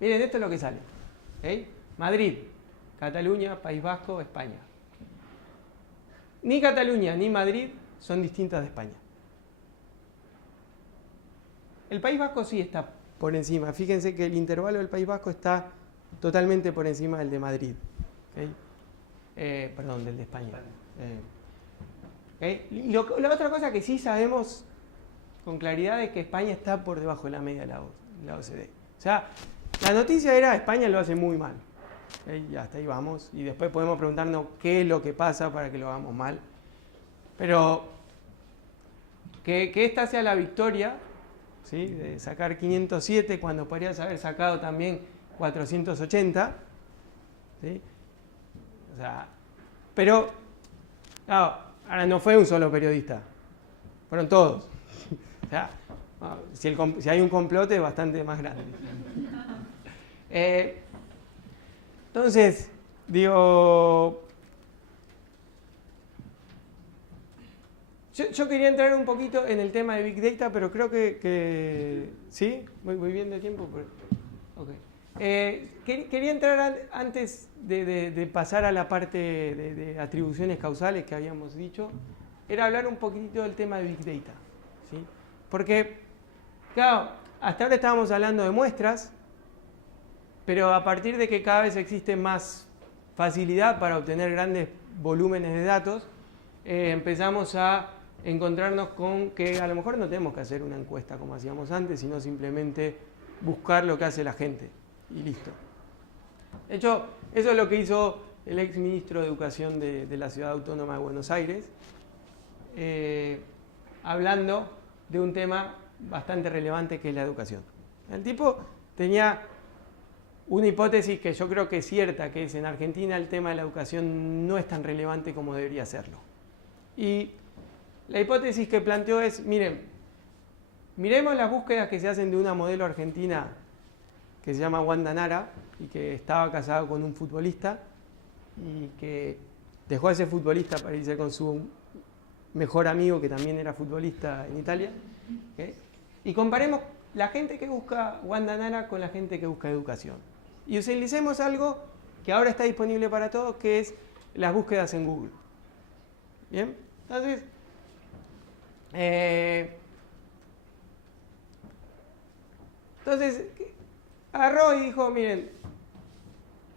Miren, esto es lo que sale. ¿Okay? Madrid, Cataluña, País Vasco, España. Ni Cataluña ni Madrid son distintas de España. El País Vasco sí está por encima. Fíjense que el intervalo del País Vasco está totalmente por encima del de Madrid. ¿Okay? Perdón, del de España. ¿Okay? La otra cosa que sí sabemos con claridad es que España está por debajo de la media de la OCDE. O sea, la noticia era España lo hace muy mal. ¿Okay? Y hasta ahí vamos. Y después podemos preguntarnos qué es lo que pasa para que lo hagamos mal. Pero que esta sea la victoria, ¿sí? De sacar 507 cuando podrías haber sacado también 480. ¿Sí? O sea, pero claro, ahora no fue un solo periodista, fueron todos. O sea, si hay un complot es bastante más grande. Entonces, digo, yo quería entrar un poquito en el tema de Big Data, pero creo que ¿sí? ¿Voy bien de tiempo? Okay. Quería entrar antes de pasar a la parte de atribuciones causales que habíamos dicho, era hablar un poquitito del tema de Big Data. ¿Sí? Porque, claro, hasta ahora estábamos hablando de muestras, pero a partir de que cada vez existe más facilidad para obtener grandes volúmenes de datos, empezamos a encontrarnos con que a lo mejor no tenemos que hacer una encuesta como hacíamos antes, sino simplemente buscar lo que hace la gente y listo. De hecho, eso es lo que hizo el ex ministro de Educación de la Ciudad Autónoma de Buenos Aires, hablando de un tema bastante relevante que es la educación. El tipo tenía una hipótesis que yo creo que es cierta, que es en Argentina el tema de la educación no es tan relevante como debería serlo. Y la hipótesis que planteó es, miremos las búsquedas que se hacen de una modelo argentina que se llama Wanda Nara y que estaba casada con un futbolista y que dejó a ese futbolista para irse con su mejor amigo que también era futbolista en Italia. ¿Okay? Y comparemos la gente que busca Wanda Nara con la gente que busca educación. Y utilicemos algo que ahora está disponible para todos, que es las búsquedas en Google. ¿Bien? Entonces agarró y dijo, miren,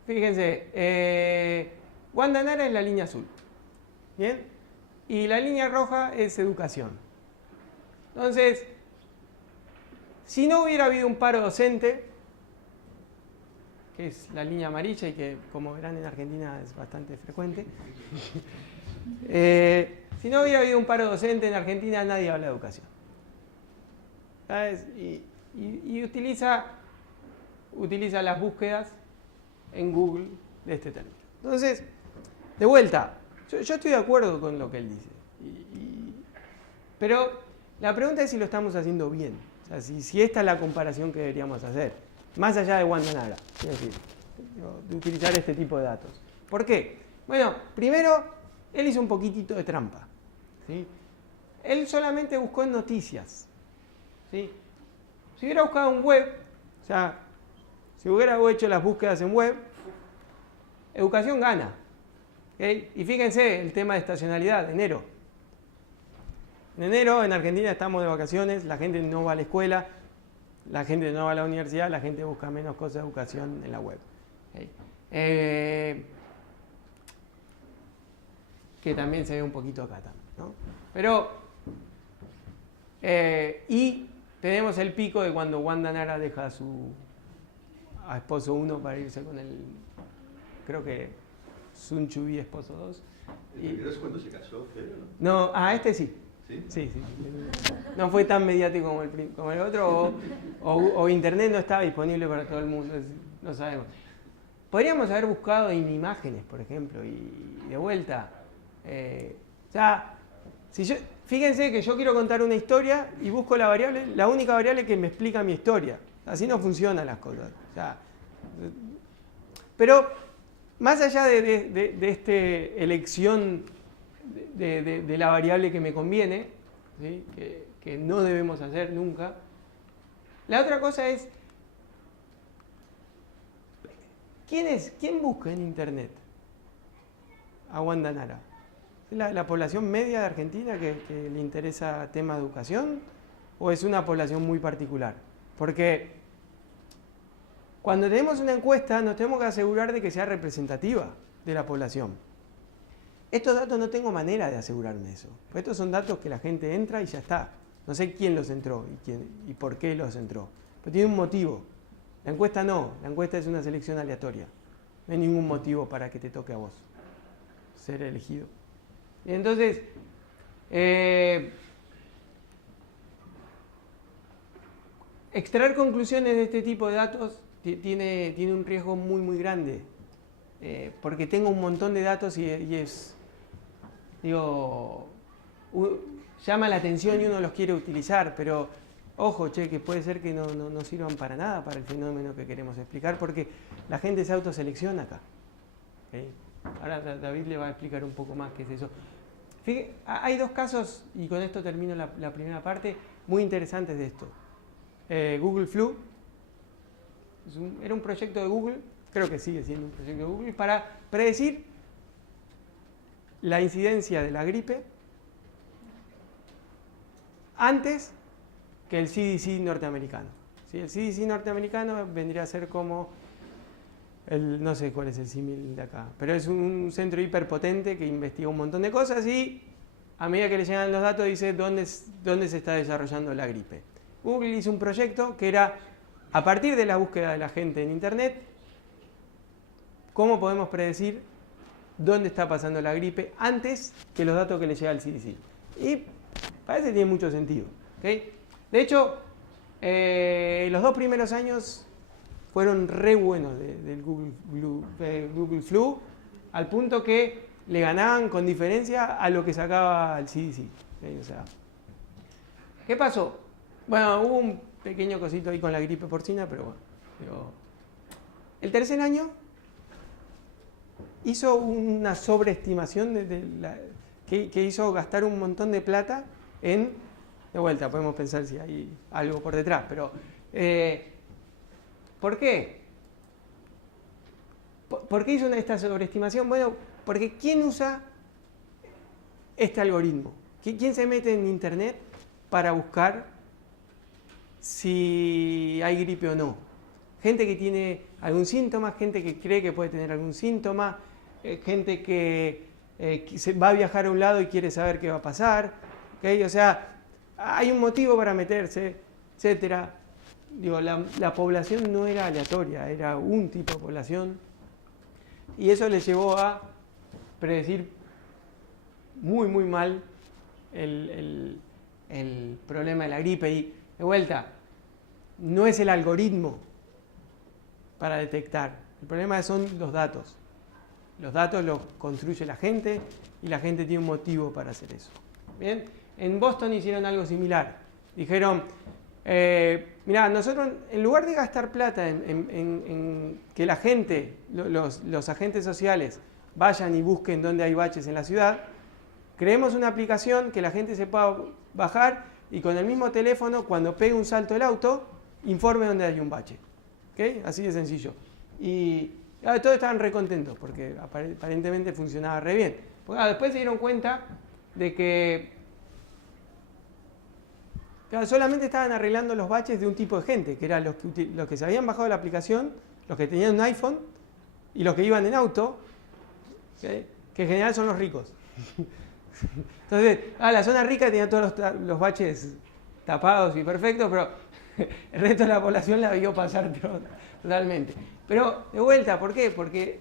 fíjense, Wanda Nara es la línea azul. ¿Bien? Y la línea roja es educación. Entonces, Si no hubiera habido un paro docente, que es la línea amarilla y que, como verán, en Argentina es bastante frecuente. Si no hubiera habido un paro docente en Argentina, nadie habla de educación. ¿Sabes? Y utiliza las búsquedas en Google de este término. Entonces, de vuelta, yo estoy de acuerdo con lo que él dice. Pero la pregunta es si lo estamos haciendo bien. O sea, si esta es la comparación que deberíamos hacer. Más allá de Wanda Nara, es decir, de utilizar este tipo de datos. ¿Por qué? Bueno, primero, él hizo un poquitito de trampa. ¿Sí? Él solamente buscó en noticias. ¿Sí? Si hubiera buscado en web, o sea, si hubiera hecho las búsquedas en web, educación gana. ¿Okay? Y fíjense el tema de estacionalidad, enero. En enero en Argentina estamos de vacaciones, la gente no va a la escuela, la gente no va a la universidad, la gente busca menos cosas de educación en la web. ¿Okay? Que también se ve un poquito acá también, ¿no? Pero, y tenemos el pico de cuando Wanda Nara deja a esposo 1 para irse con el, creo que Sun Chubi esposo 2. ¿El primero es cuando se casó, Fede, no? No, este sí. ¿Sí? Sí. No fue tan mediático como el otro, o internet no estaba disponible para todo el mundo, no sabemos. Podríamos haber buscado en imágenes, por ejemplo, y de vuelta. O sea, fíjense que yo quiero contar una historia y busco la única variable que me explica mi historia. Así no funcionan las cosas. O sea, pero más allá de esta elección de la variable que me conviene, ¿sí? que no debemos hacer nunca, la otra cosa es, ¿quién busca en Internet a Wanda Nara? ¿Es la población media de Argentina que le interesa tema de educación? ¿O es una población muy particular? Porque cuando tenemos una encuesta nos tenemos que asegurar de que sea representativa de la población. Estos datos no tengo manera de asegurarme de eso. Estos son datos que la gente entra y ya está. No sé quién los entró y por qué los entró. Pero tiene un motivo. La encuesta no. La encuesta es una selección aleatoria. No hay ningún motivo para que te toque a vos ser elegido. Y entonces, extraer conclusiones de este tipo de datos tiene un riesgo muy, muy grande. Porque tengo un montón de datos y es... Digo, llama la atención y uno los quiere utilizar, pero ojo, que puede ser que no sirvan para nada para el fenómeno que queremos explicar, porque la gente se autoselecciona acá. ¿Okay? Ahora David le va a explicar un poco más qué es eso. Fíjate, hay dos casos, y con esto termino la primera parte, muy interesantes de esto. Google Flu, era un proyecto de Google, creo que sigue siendo un proyecto de Google, para predecir la incidencia de la gripe antes que el CDC norteamericano. ¿Sí? El CDC norteamericano vendría a ser como no sé cuál es el símil de acá, pero es un centro hiperpotente que investiga un montón de cosas y a medida que le llegan los datos dice dónde se está desarrollando la gripe. Google hizo un proyecto que era, a partir de la búsqueda de la gente en Internet, ¿cómo podemos predecir dónde está pasando la gripe antes que los datos que le llega al CDC? Y parece que tiene mucho sentido. ¿Okay? De hecho, los 2 primeros años fueron re buenos del Google Flu, al punto que le ganaban con diferencia a lo que sacaba el CDC. ¿Okay? O sea, ¿qué pasó? Bueno, hubo un pequeño cosito ahí con la gripe porcina, pero bueno. El tercer año hizo una sobreestimación que hizo gastar un montón de plata de vuelta, podemos pensar si hay algo por detrás, pero ¿por qué? ¿Por qué hizo esta sobreestimación? Bueno, porque ¿quién usa este algoritmo? ¿Quién se mete en Internet para buscar si hay gripe o no? Gente que tiene algún síntoma, gente que cree que puede tener algún síntoma, gente que va a viajar a un lado y quiere saber qué va a pasar. ¿Okay? O sea, hay un motivo para meterse, etc. digo, la población no era aleatoria, era un tipo de población, y eso le llevó a predecir muy, muy mal el problema de la gripe. Y de vuelta, no es el algoritmo para detectar, el problema son los datos. Los datos los construye la gente y la gente tiene un motivo para hacer eso. ¿Bien? En Boston hicieron algo similar. Dijeron, mirá, nosotros en lugar de gastar plata en que la gente, los agentes sociales, vayan y busquen dónde hay baches en la ciudad, creemos una aplicación que la gente se pueda bajar y con el mismo teléfono, cuando pegue un salto el auto, informe dónde hay un bache. ¿Okay? Así de sencillo. Y todos estaban re contentos porque aparentemente funcionaba re bien. Porque, después se dieron cuenta de que solamente estaban arreglando los baches de un tipo de gente, que eran los que se habían bajado la aplicación, los que tenían un iPhone y los que iban en auto, ¿okay? Que en general son los ricos. Entonces, la zona rica tenía todos los baches tapados y perfectos, pero el resto de la población la vio pasar totalmente. Pero, de vuelta, ¿por qué? Porque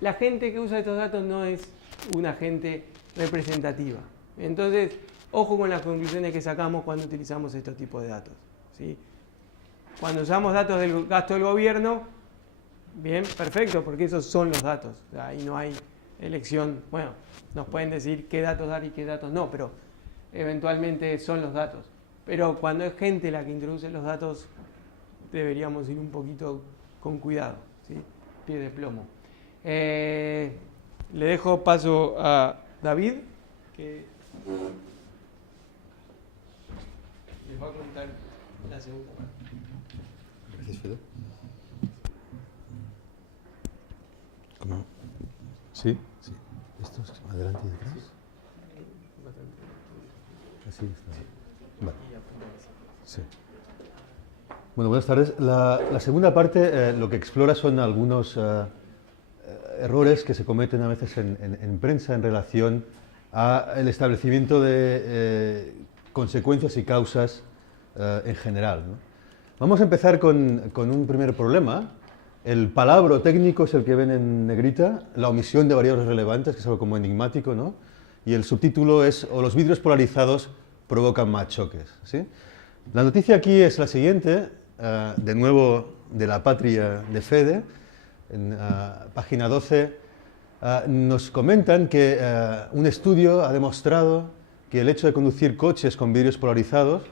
la gente que usa estos datos no es una gente representativa. Entonces, ojo con las conclusiones que sacamos cuando utilizamos estos tipos de datos, ¿sí? Cuando usamos datos del gasto del gobierno, bien, perfecto, porque esos son los datos. O sea, ahí no hay elección. Bueno, nos pueden decir qué datos dar y qué datos no, pero eventualmente son los datos. Pero cuando es gente la que introduce los datos, deberíamos ir un poquito con cuidado, ¿sí? Pie de plomo. Le dejo paso a David, que les va a contar la segunda parte. Gracias, Fede. ¿Cómo? ¿Sí? Sí. ¿Esto es adelante y detrás? Así está. Vale. Sí. Bueno, buenas tardes. La segunda parte lo que explora son algunos errores que se cometen a veces en prensa en relación al establecimiento de consecuencias y causas en general, ¿no? Vamos a empezar con un primer problema. El palabra técnico es el que ven en negrita, la omisión de variables relevantes, que es algo como enigmático, ¿no? Y el subtítulo es, o los vidrios polarizados provocan más choques, ¿sí? La noticia aquí es la siguiente, de nuevo de la patria de Fede, en página 12, nos comentan que un estudio ha demostrado que el hecho de conducir coches con vidrios polarizados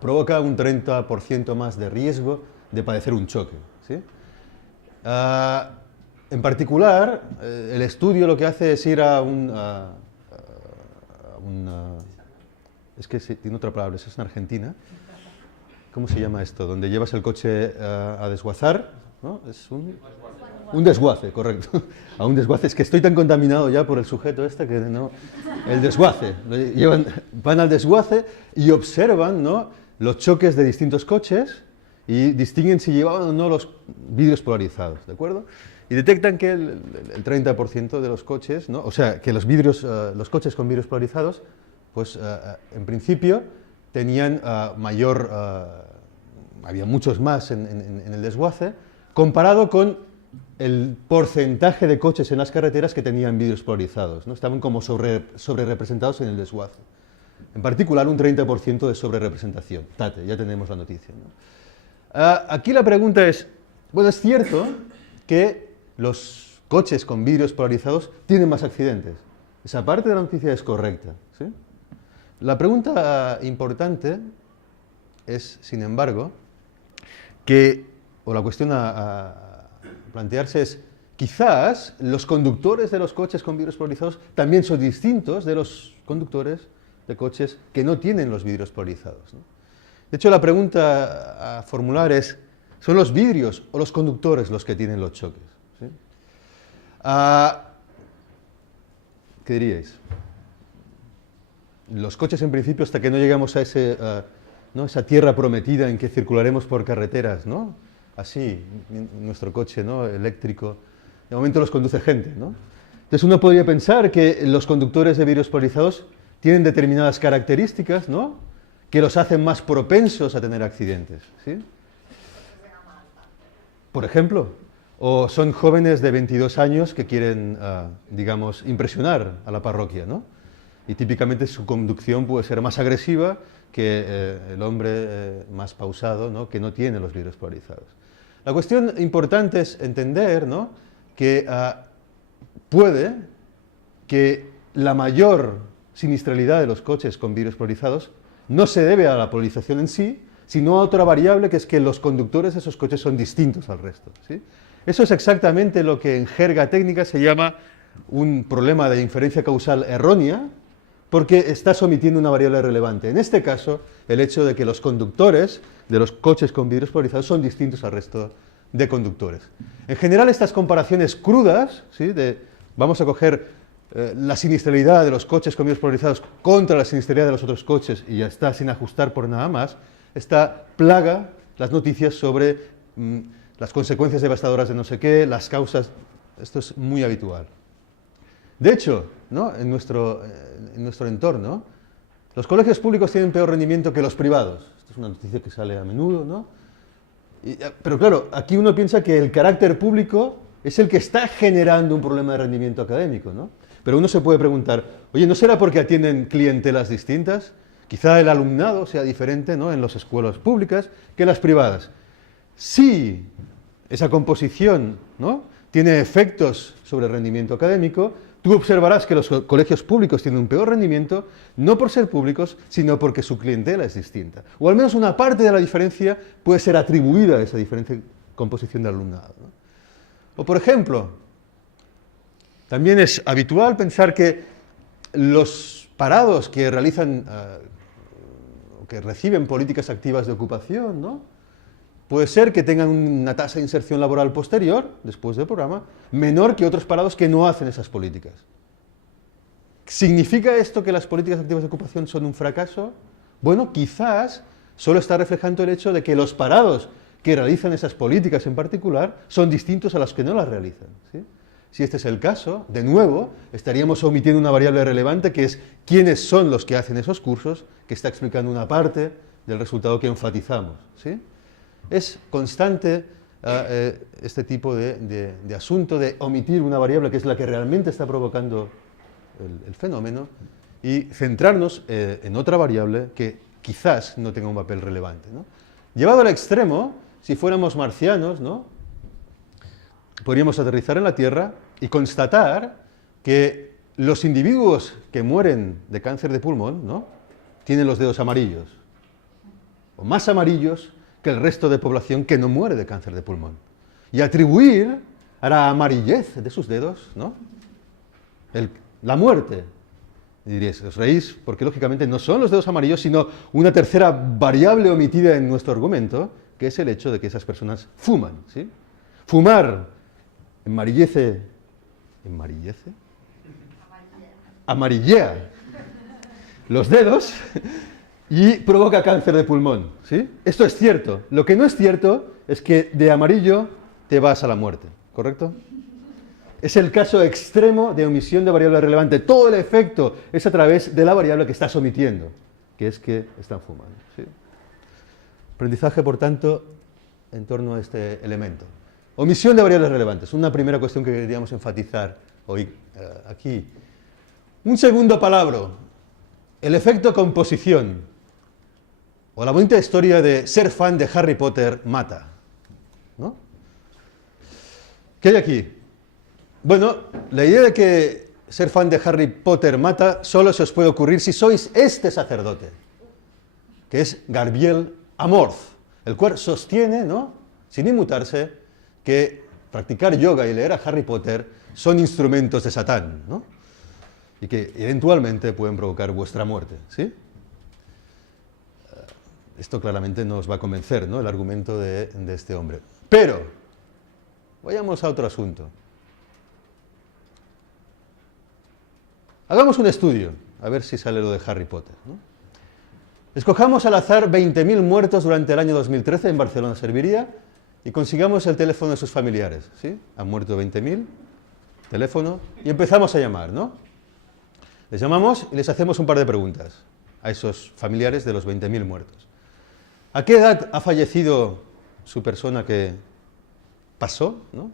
provoca un 30% más de riesgo de padecer un choque, ¿sí? En particular, el estudio lo que hace es ir a es que tiene otra palabra, eso es en Argentina. ¿Cómo se llama esto? Donde llevas el coche a desguazar, ¿no? Es un desguace, correcto. A un desguace. Es que estoy tan contaminado ya por el sujeto este que no... El desguace. Van al desguace y observan, ¿no?, los choques de distintos coches y distinguen si llevaban o no los vidrios polarizados, ¿de acuerdo? Y detectan que el 30% de los coches, ¿no?, o sea, que los coches con vidrios polarizados, pues en principio tenían había muchos más en el desguace, comparado con el porcentaje de coches en las carreteras que tenían vidrios polarizados, ¿no? Estaban como sobre representados en el desguace. En particular, un 30% de sobrerepresentación. Tate, ya tenemos la noticia, ¿no? Aquí la pregunta es, bueno, es cierto que los coches con vidrios polarizados tienen más accidentes. Esa parte de la noticia es correcta, ¿sí? La pregunta importante es, sin embargo, o la cuestión a plantearse es, quizás los conductores de los coches con vidrios polarizados también son distintos de los conductores de coches que no tienen los vidrios polarizados, ¿no? De hecho, la pregunta a formular es, ¿son los vidrios o los conductores los que tienen los choques? ¿Sí? ¿Qué diríais? Los coches, en principio, hasta que no llegamos a esa tierra prometida en que circularemos por carreteras, ¿no? Así, nuestro coche, ¿no?, eléctrico, de momento los conduce gente, ¿no? Entonces uno podría pensar que los conductores de vidrios polarizados tienen determinadas características, ¿no?, que los hacen más propensos a tener accidentes, ¿sí? por ejemplo, o son jóvenes de 22 años que quieren, digamos, impresionar a la parroquia, ¿no? Y típicamente su conducción puede ser más agresiva que el hombre más pausado, ¿no? Que no tiene los vidrios polarizados. La cuestión importante es entender, ¿no? Que puede que la mayor sinistralidad de los coches con vidrios polarizados no se debe a la polarización en sí, sino a otra variable, que es que los conductores de esos coches son distintos al resto, ¿sí? Eso es exactamente lo que en jerga técnica se llama un problema de inferencia causal errónea, porque estás omitiendo una variable relevante. En este caso, el hecho de que los conductores de los coches con vidrios polarizados son distintos al resto de conductores. En general, estas comparaciones crudas, ¿sí? Vamos a coger la sinistralidad de los coches con vidrios polarizados contra la sinistralidad de los otros coches y ya está, sin ajustar por nada más, esta plaga las noticias sobre las consecuencias devastadoras de no sé qué, las causas. Esto es muy habitual. De hecho, ¿no? en nuestro entorno, los colegios públicos tienen peor rendimiento que los privados. Esto es una noticia que sale a menudo, ¿no? Pero claro, aquí uno piensa que el carácter público es el que está generando un problema de rendimiento académico, ¿no? Pero uno se puede preguntar, oye, ¿no será porque atienden clientelas distintas? Quizá el alumnado sea diferente, ¿no? En las escuelas públicas que en las privadas. Si esa composición, ¿no? Tiene efectos sobre el rendimiento académico, tú observarás que los colegios públicos tienen un peor rendimiento, no por ser públicos, sino porque su clientela es distinta. O al menos una parte de la diferencia puede ser atribuida a esa diferente composición de alumnado, ¿no? O por ejemplo, también es habitual pensar que los parados que realizan, que reciben políticas activas de ocupación, ¿no? Puede ser que tengan una tasa de inserción laboral posterior, después del programa, menor que otros parados que no hacen esas políticas. ¿Significa esto que las políticas activas de ocupación son un fracaso? Bueno, quizás solo está reflejando el hecho de que los parados que realizan esas políticas en particular son distintos a los que no las realizan, ¿sí? Si este es el caso, de nuevo, estaríamos omitiendo una variable relevante que es quiénes son los que hacen esos cursos, que está explicando una parte del resultado que enfatizamos, ¿sí? Es constante este tipo de asunto de omitir una variable que es la que realmente está provocando el fenómeno y centrarnos en otra variable que quizás no tenga un papel relevante, ¿no? Llevado al extremo, si fuéramos marcianos, ¿no? Podríamos aterrizar en la Tierra y constatar que los individuos que mueren de cáncer de pulmón, ¿no? Tienen los dedos amarillos, o más amarillos que el resto de población que no muere de cáncer de pulmón. Y atribuir a la amarillez de sus dedos, ¿no? La muerte. Y diréis, os reís porque lógicamente no son los dedos amarillos, sino una tercera variable omitida en nuestro argumento, que es el hecho de que esas personas fuman, ¿sí? Fumar amarillea los dedos y provoca cáncer de pulmón, ¿sí? Esto es cierto. Lo que no es cierto es que de amarillo te vas a la muerte, ¿correcto? Es el caso extremo de omisión de variable relevante. Todo el efecto es a través de la variable que estás omitiendo, que es que están fumando, ¿sí? Aprendizaje, por tanto, en torno a este elemento. Omisión de variables relevantes, una primera cuestión que queríamos enfatizar hoy aquí. Un segundo palabra, el efecto composición, o la bonita historia de ser fan de Harry Potter mata, ¿no? ¿Qué hay aquí? Bueno, la idea de que ser fan de Harry Potter mata solo se os puede ocurrir si sois este sacerdote, que es Gabriel Amorth, el cual sostiene, ¿no?, sin inmutarse, que practicar yoga y leer a Harry Potter son instrumentos de Satán, ¿no? Y que eventualmente pueden provocar vuestra muerte, ¿sí? Esto claramente no os va a convencer, ¿no?, el argumento de este hombre. Pero, vayamos a otro asunto. Hagamos un estudio, a ver si sale lo de Harry Potter, ¿no? Escojamos al azar 20.000 muertos durante el año 2013, en Barcelona serviría, y consigamos el teléfono de sus familiares, ¿sí? Han muerto 20.000, teléfono, y empezamos a llamar, ¿no? Les llamamos y les hacemos un par de preguntas a esos familiares de los 20.000 muertos. ¿A qué edad ha fallecido su persona que pasó, ¿no?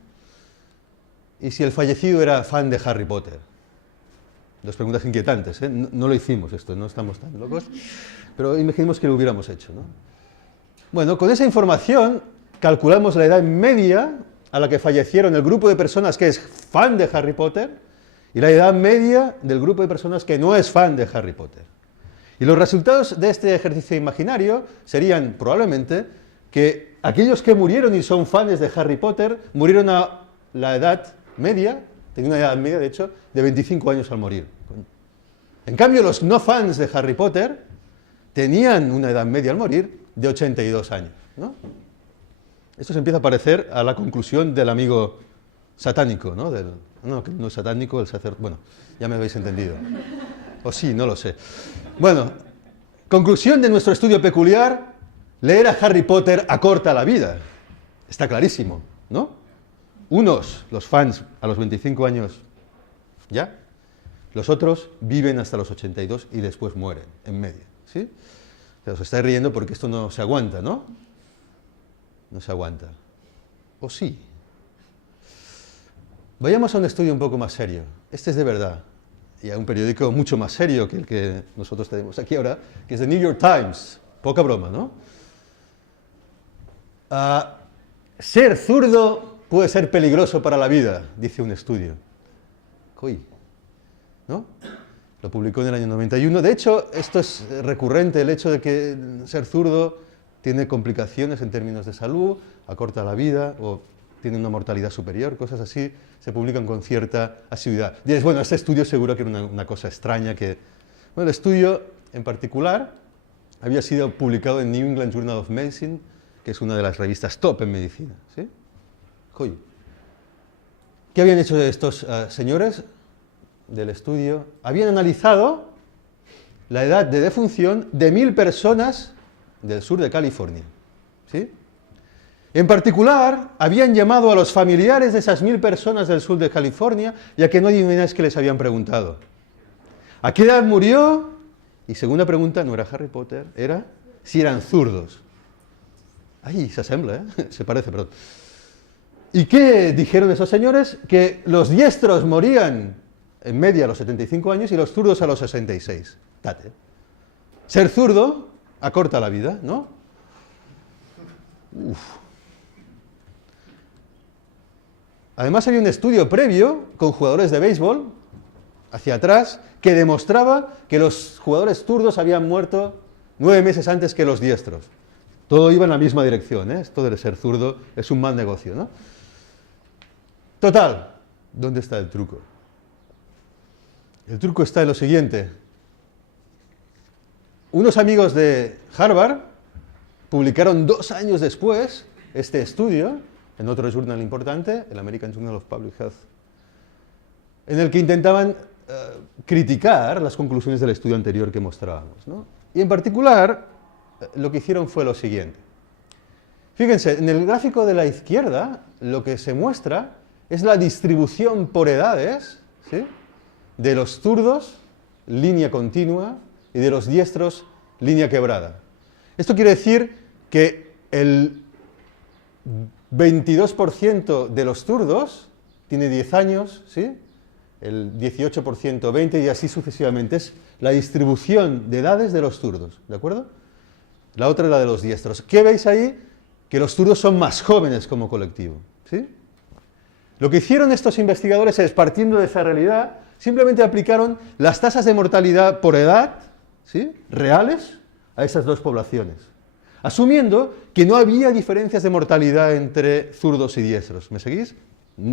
Y si el fallecido era fan de Harry Potter. Dos preguntas inquietantes, ¿eh? No lo hicimos esto, no estamos tan locos, pero imaginemos que lo hubiéramos hecho, ¿no? Bueno, con esa información calculamos la edad media a la que fallecieron el grupo de personas que es fan de Harry Potter y la edad media del grupo de personas que no es fan de Harry Potter. Y los resultados de este ejercicio imaginario serían probablemente que aquellos que murieron y son fans de Harry Potter murieron a la edad media, tenía una edad media de hecho, de 25 años al morir. En cambio, los no fans de Harry Potter tenían una edad media al morir de 82 años, ¿no? Esto se empieza a parecer a la conclusión del amigo satánico, ¿no? No, que no es satánico, el sacerdote. Bueno, ya me habéis entendido. O sí, no lo sé. Bueno, conclusión de nuestro estudio peculiar: leer a Harry Potter acorta la vida. Está clarísimo, ¿no? Unos, los fans, a los 25 años, ¿ya? Los otros viven hasta los 82 y después mueren, en media, ¿sí? O sea, os estáis riendo porque esto no se aguanta, ¿no? No se aguanta. ¿O sí? Vayamos a un estudio un poco más serio. Este es de verdad. Y a un periódico mucho más serio que el que nosotros tenemos aquí ahora, que es The New York Times. Poca broma, ¿no? Ser zurdo puede ser peligroso para la vida, dice un estudio. Uy, ¿no? Lo publicó en el año 91. De hecho, esto es recurrente, el hecho de que ser zurdo tiene complicaciones en términos de salud, acorta la vida o tiene una mortalidad superior, cosas así, se publican con cierta asiduidad. Dices, bueno, este estudio seguro que era una cosa extraña que... Bueno, el estudio en particular había sido publicado en New England Journal of Medicine, que es una de las revistas top en medicina, ¿sí? Joder. ¿Qué habían hecho estos señores del estudio? Habían analizado la edad de defunción de 1000 personas del sur de California, ¿sí? En particular, habían llamado a los familiares de esas 1000 personas del sur de California, ya que no adivináis que les habían preguntado. ¿A qué edad murió? Y segunda pregunta, no era Harry Potter, era si eran zurdos. Ay, se asembla, ¿eh? Se parece, perdón. ¿Y qué dijeron esos señores? Que los diestros morían en media a los 75 años y los zurdos a los 66. Date. Ser zurdo acorta la vida, ¿no? Uf. Además había un estudio previo con jugadores de béisbol, hacia atrás, que demostraba que los jugadores zurdos habían muerto 9 meses antes que los diestros. Todo iba en la misma dirección, ¿eh? Esto de ser zurdo es un mal negocio, ¿no? Total, ¿dónde está el truco? El truco está en lo siguiente. Unos amigos de Harvard publicaron 2 años después este estudio en otro journal importante, el American Journal of Public Health, en el que intentaban criticar las conclusiones del estudio anterior que mostrábamos, ¿no? Y en particular, lo que hicieron fue lo siguiente. Fíjense, en el gráfico de la izquierda, lo que se muestra es la distribución por edades, ¿sí?, de los zurdos, línea continua, y de los diestros, línea quebrada. Esto quiere decir que el 22% de los zurdos tiene 10 años, ¿sí?, el 18% 20 y así sucesivamente. Es la distribución de edades de los zurdos, ¿de acuerdo? La otra es la de los diestros. ¿Qué veis ahí? Que los zurdos son más jóvenes como colectivo, ¿sí? Lo que hicieron estos investigadores es, partiendo de esa realidad, simplemente aplicaron las tasas de mortalidad por edad, ¿sí?, reales a esas dos poblaciones, asumiendo que no había diferencias de mortalidad entre zurdos y diestros. ¿Me seguís?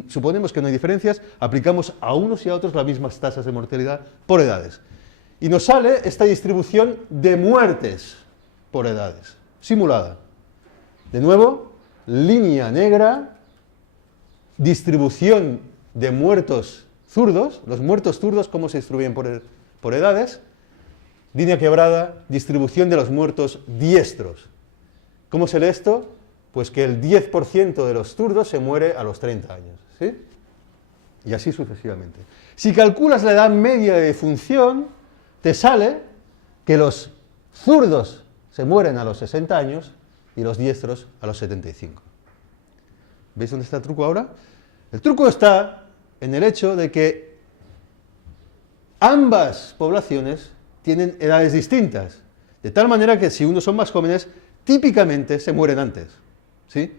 Suponemos que no hay diferencias, aplicamos a unos y a otros las mismas tasas de mortalidad por edades. Y nos sale esta distribución de muertes por edades, simulada. De nuevo, línea negra, distribución de muertos zurdos, los muertos zurdos, cómo se distribuyen por edades. Línea quebrada, distribución de los muertos diestros. ¿Cómo se lee esto? Pues que el 10% de los zurdos se muere a los 30 años, ¿sí? Y así sucesivamente. Si calculas la edad media de defunción, te sale que los zurdos se mueren a los 60 años y los diestros a los 75. ¿Veis dónde está el truco ahora? El truco está en el hecho de que ambas poblaciones tienen edades distintas, de tal manera que si unos son más jóvenes, típicamente se mueren antes, ¿sí?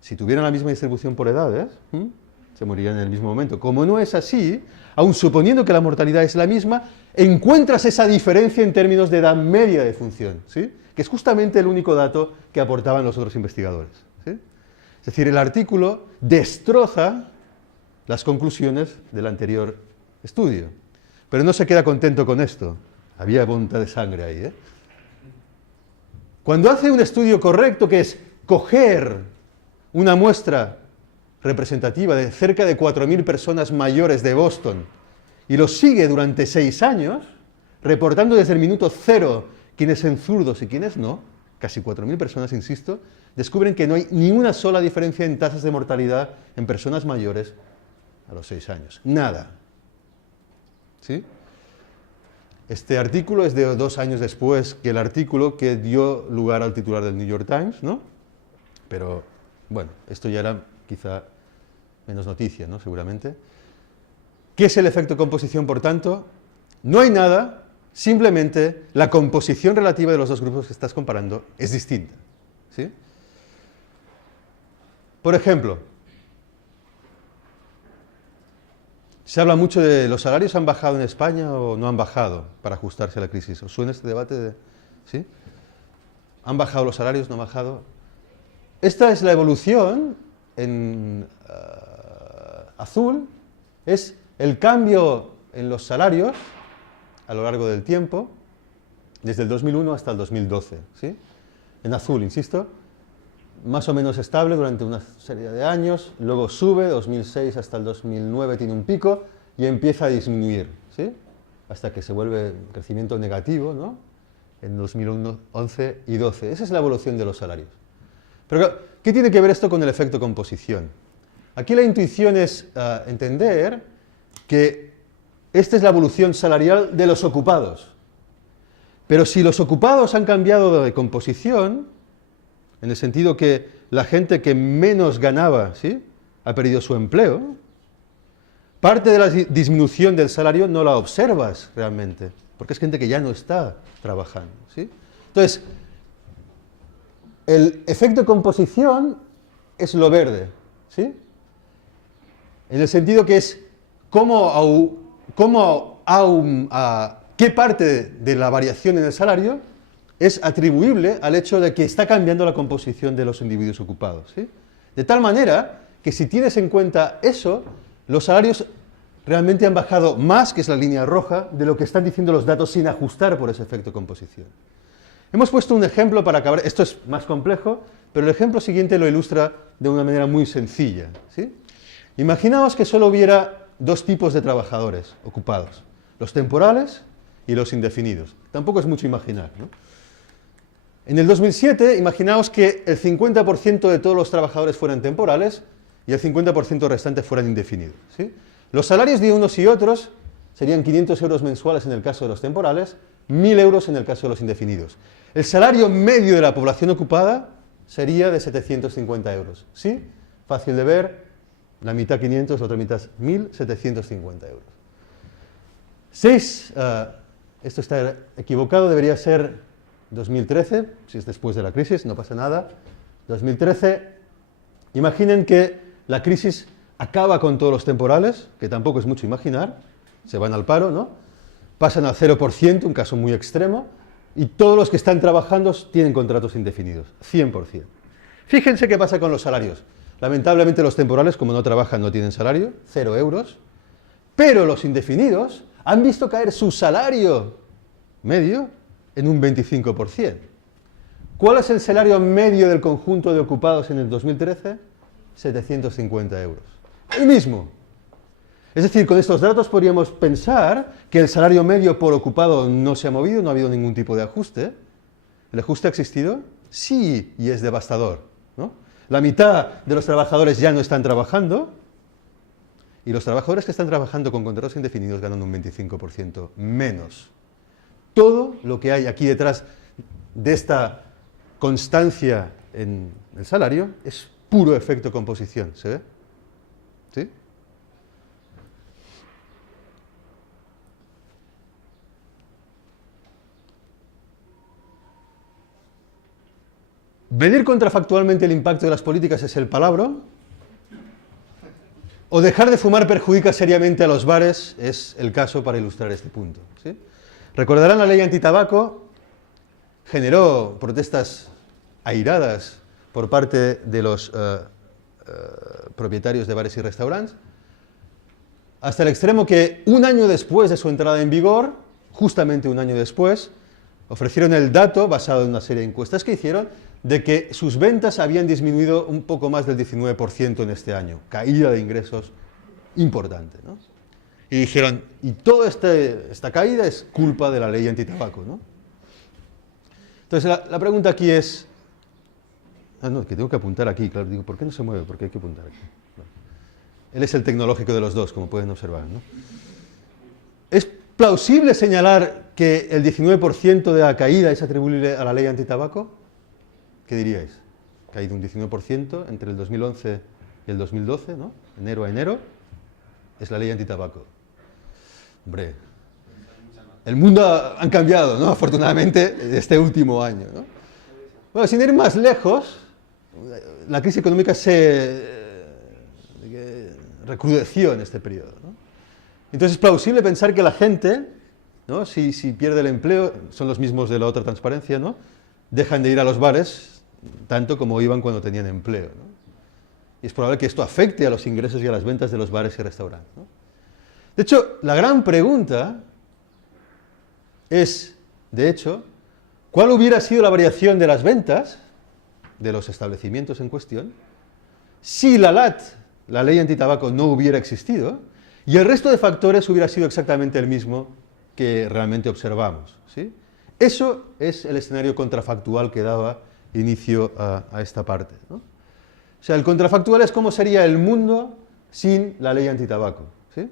Si tuvieran la misma distribución por edades, se morirían en el mismo momento. Como no es así, aun suponiendo que la mortalidad es la misma, encuentras esa diferencia en términos de edad media de función, ¿sí? Que es justamente el único dato que aportaban los otros investigadores, ¿sí? Es decir, el artículo destroza las conclusiones del anterior estudio. Pero no se queda contento con esto. Había voluntad de sangre ahí, ¿eh? Cuando hace un estudio correcto, que es coger una muestra representativa de cerca de 4.000 personas mayores de Boston y los sigue durante 6 años, reportando desde el minuto 0 quiénes son zurdos y quiénes no, casi 4.000 personas, insisto, descubren que no hay ni una sola diferencia en tasas de mortalidad en personas mayores a los 6 años. Nada. ¿Sí? Este artículo es de 2 años después que el artículo que dio lugar al titular del New York Times, ¿no? Pero, bueno, esto ya era quizá menos noticia, ¿no? Seguramente. ¿Qué es el efecto composición, por tanto? No hay nada, simplemente la composición relativa de los dos grupos que estás comparando es distinta, ¿sí? Por ejemplo, se habla mucho de los salarios han bajado en España o no han bajado para ajustarse a la crisis. ¿Os suena este debate? ¿Sí? ¿Han bajado los salarios? ¿No han bajado? Esta es la evolución en azul, es el cambio en los salarios a lo largo del tiempo, desde el 2001 hasta el 2012. ¿Sí? En azul, insisto, más o menos estable durante una serie de años, luego sube, 2006 hasta el 2009 tiene un pico y empieza a disminuir, ¿sí? Hasta que se vuelve crecimiento negativo, ¿no? En 2011 y 12. Esa es la evolución de los salarios. Pero, ¿qué tiene que ver esto con el efecto composición? Aquí la intuición es entender que esta es la evolución salarial de los ocupados. Pero si los ocupados han cambiado de composición, en el sentido que la gente que menos ganaba, ¿sí?, ha perdido su empleo, parte de la disminución del salario no la observas realmente, porque es gente que ya no está trabajando, ¿sí? Entonces, el efecto composición es lo verde, ¿sí? En el sentido que es qué parte de la variación en el salario es atribuible al hecho de que está cambiando la composición de los individuos ocupados, ¿sí? De tal manera que si tienes en cuenta eso, los salarios realmente han bajado más, que es la línea roja, de lo que están diciendo los datos sin ajustar por ese efecto composición. Hemos puesto un ejemplo para acabar, esto es más complejo, pero el ejemplo siguiente lo ilustra de una manera muy sencilla, ¿sí? Imaginaos que solo hubiera 2 tipos de trabajadores ocupados, los temporales y los indefinidos. Tampoco es mucho imaginar, ¿no? En el 2007, imaginaos que el 50% de todos los trabajadores fueran temporales y el 50% restante fueran indefinidos, ¿sí? Los salarios de unos y otros serían 500 euros mensuales en el caso de los temporales, 1.000 euros en el caso de los indefinidos. El salario medio de la población ocupada sería de 750 euros, ¿sí? Fácil de ver, la mitad 500, la otra mitad 1.750 euros. 6, esto está equivocado, debería ser 2013, si es después de la crisis, no pasa nada. 2013, imaginen que la crisis acaba con todos los temporales, que tampoco es mucho imaginar, se van al paro, ¿no? Pasan al 0%, un caso muy extremo, y todos los que están trabajando tienen contratos indefinidos, 100%. Fíjense qué pasa con los salarios. Lamentablemente los temporales, como no trabajan, no tienen salario, 0 euros, pero los indefinidos han visto caer su salario medio en un 25%. ¿Cuál es el salario medio del conjunto de ocupados en el 2013? 750 euros. El mismo. Es decir, con estos datos podríamos pensar que el salario medio por ocupado no se ha movido, no ha habido ningún tipo de ajuste. ¿El ajuste ha existido? Sí, y es devastador, ¿no? La mitad de los trabajadores ya no están trabajando y los trabajadores que están trabajando con contratos indefinidos ganan un 25% menos. Todo lo que hay aquí detrás de esta constancia en el salario es puro efecto composición, ¿se ve? ¿Sí? ¿Medir contrafactualmente el impacto de las políticas es el palabro? ¿O dejar de fumar perjudica seriamente a los bares? Es el caso para ilustrar este punto, ¿sí? Recordarán la ley antitabaco, generó protestas airadas por parte de los propietarios de bares y restaurantes, hasta el extremo que un año después de su entrada en vigor, justamente un año después, ofrecieron el dato, basado en una serie de encuestas que hicieron, de que sus ventas habían disminuido un poco más del 19% en este año, caída de ingresos importante, ¿no? Y dijeron, y toda esta caída es culpa de la ley antitabaco, ¿no? Entonces la pregunta aquí es, no, que tengo que apuntar aquí, claro, digo, ¿por qué no se mueve? Porque hay que apuntar aquí. Bueno. Él es el tecnológico de los dos, como pueden observar, ¿no? ¿Es plausible señalar que el 19% de la caída es atribuible a la ley antitabaco? ¿Qué diríais? Ha caído un 19% entre el 2011 y el 2012, ¿no? Enero a enero, es la ley antitabaco. Hombre, el mundo ha cambiado, ¿no? Afortunadamente, este último año, ¿no? Bueno, sin ir más lejos, la crisis económica se recrudeció en este periodo, ¿no? Entonces es plausible pensar que la gente, ¿no? Si pierde el empleo, son los mismos de la otra transparencia, ¿no? Dejan de ir a los bares tanto como iban cuando tenían empleo, ¿no? Y es probable que esto afecte a los ingresos y a las ventas de los bares y restaurantes, ¿no? De hecho, la gran pregunta es, de hecho, ¿cuál hubiera sido la variación de las ventas de los establecimientos en cuestión si la LAT, la ley antitabaco, no hubiera existido y el resto de factores hubiera sido exactamente el mismo que realmente observamos, ¿sí? Eso es el escenario contrafactual que daba inicio a esta parte, ¿no? O sea, el contrafactual es cómo sería el mundo sin la ley antitabaco, ¿sí?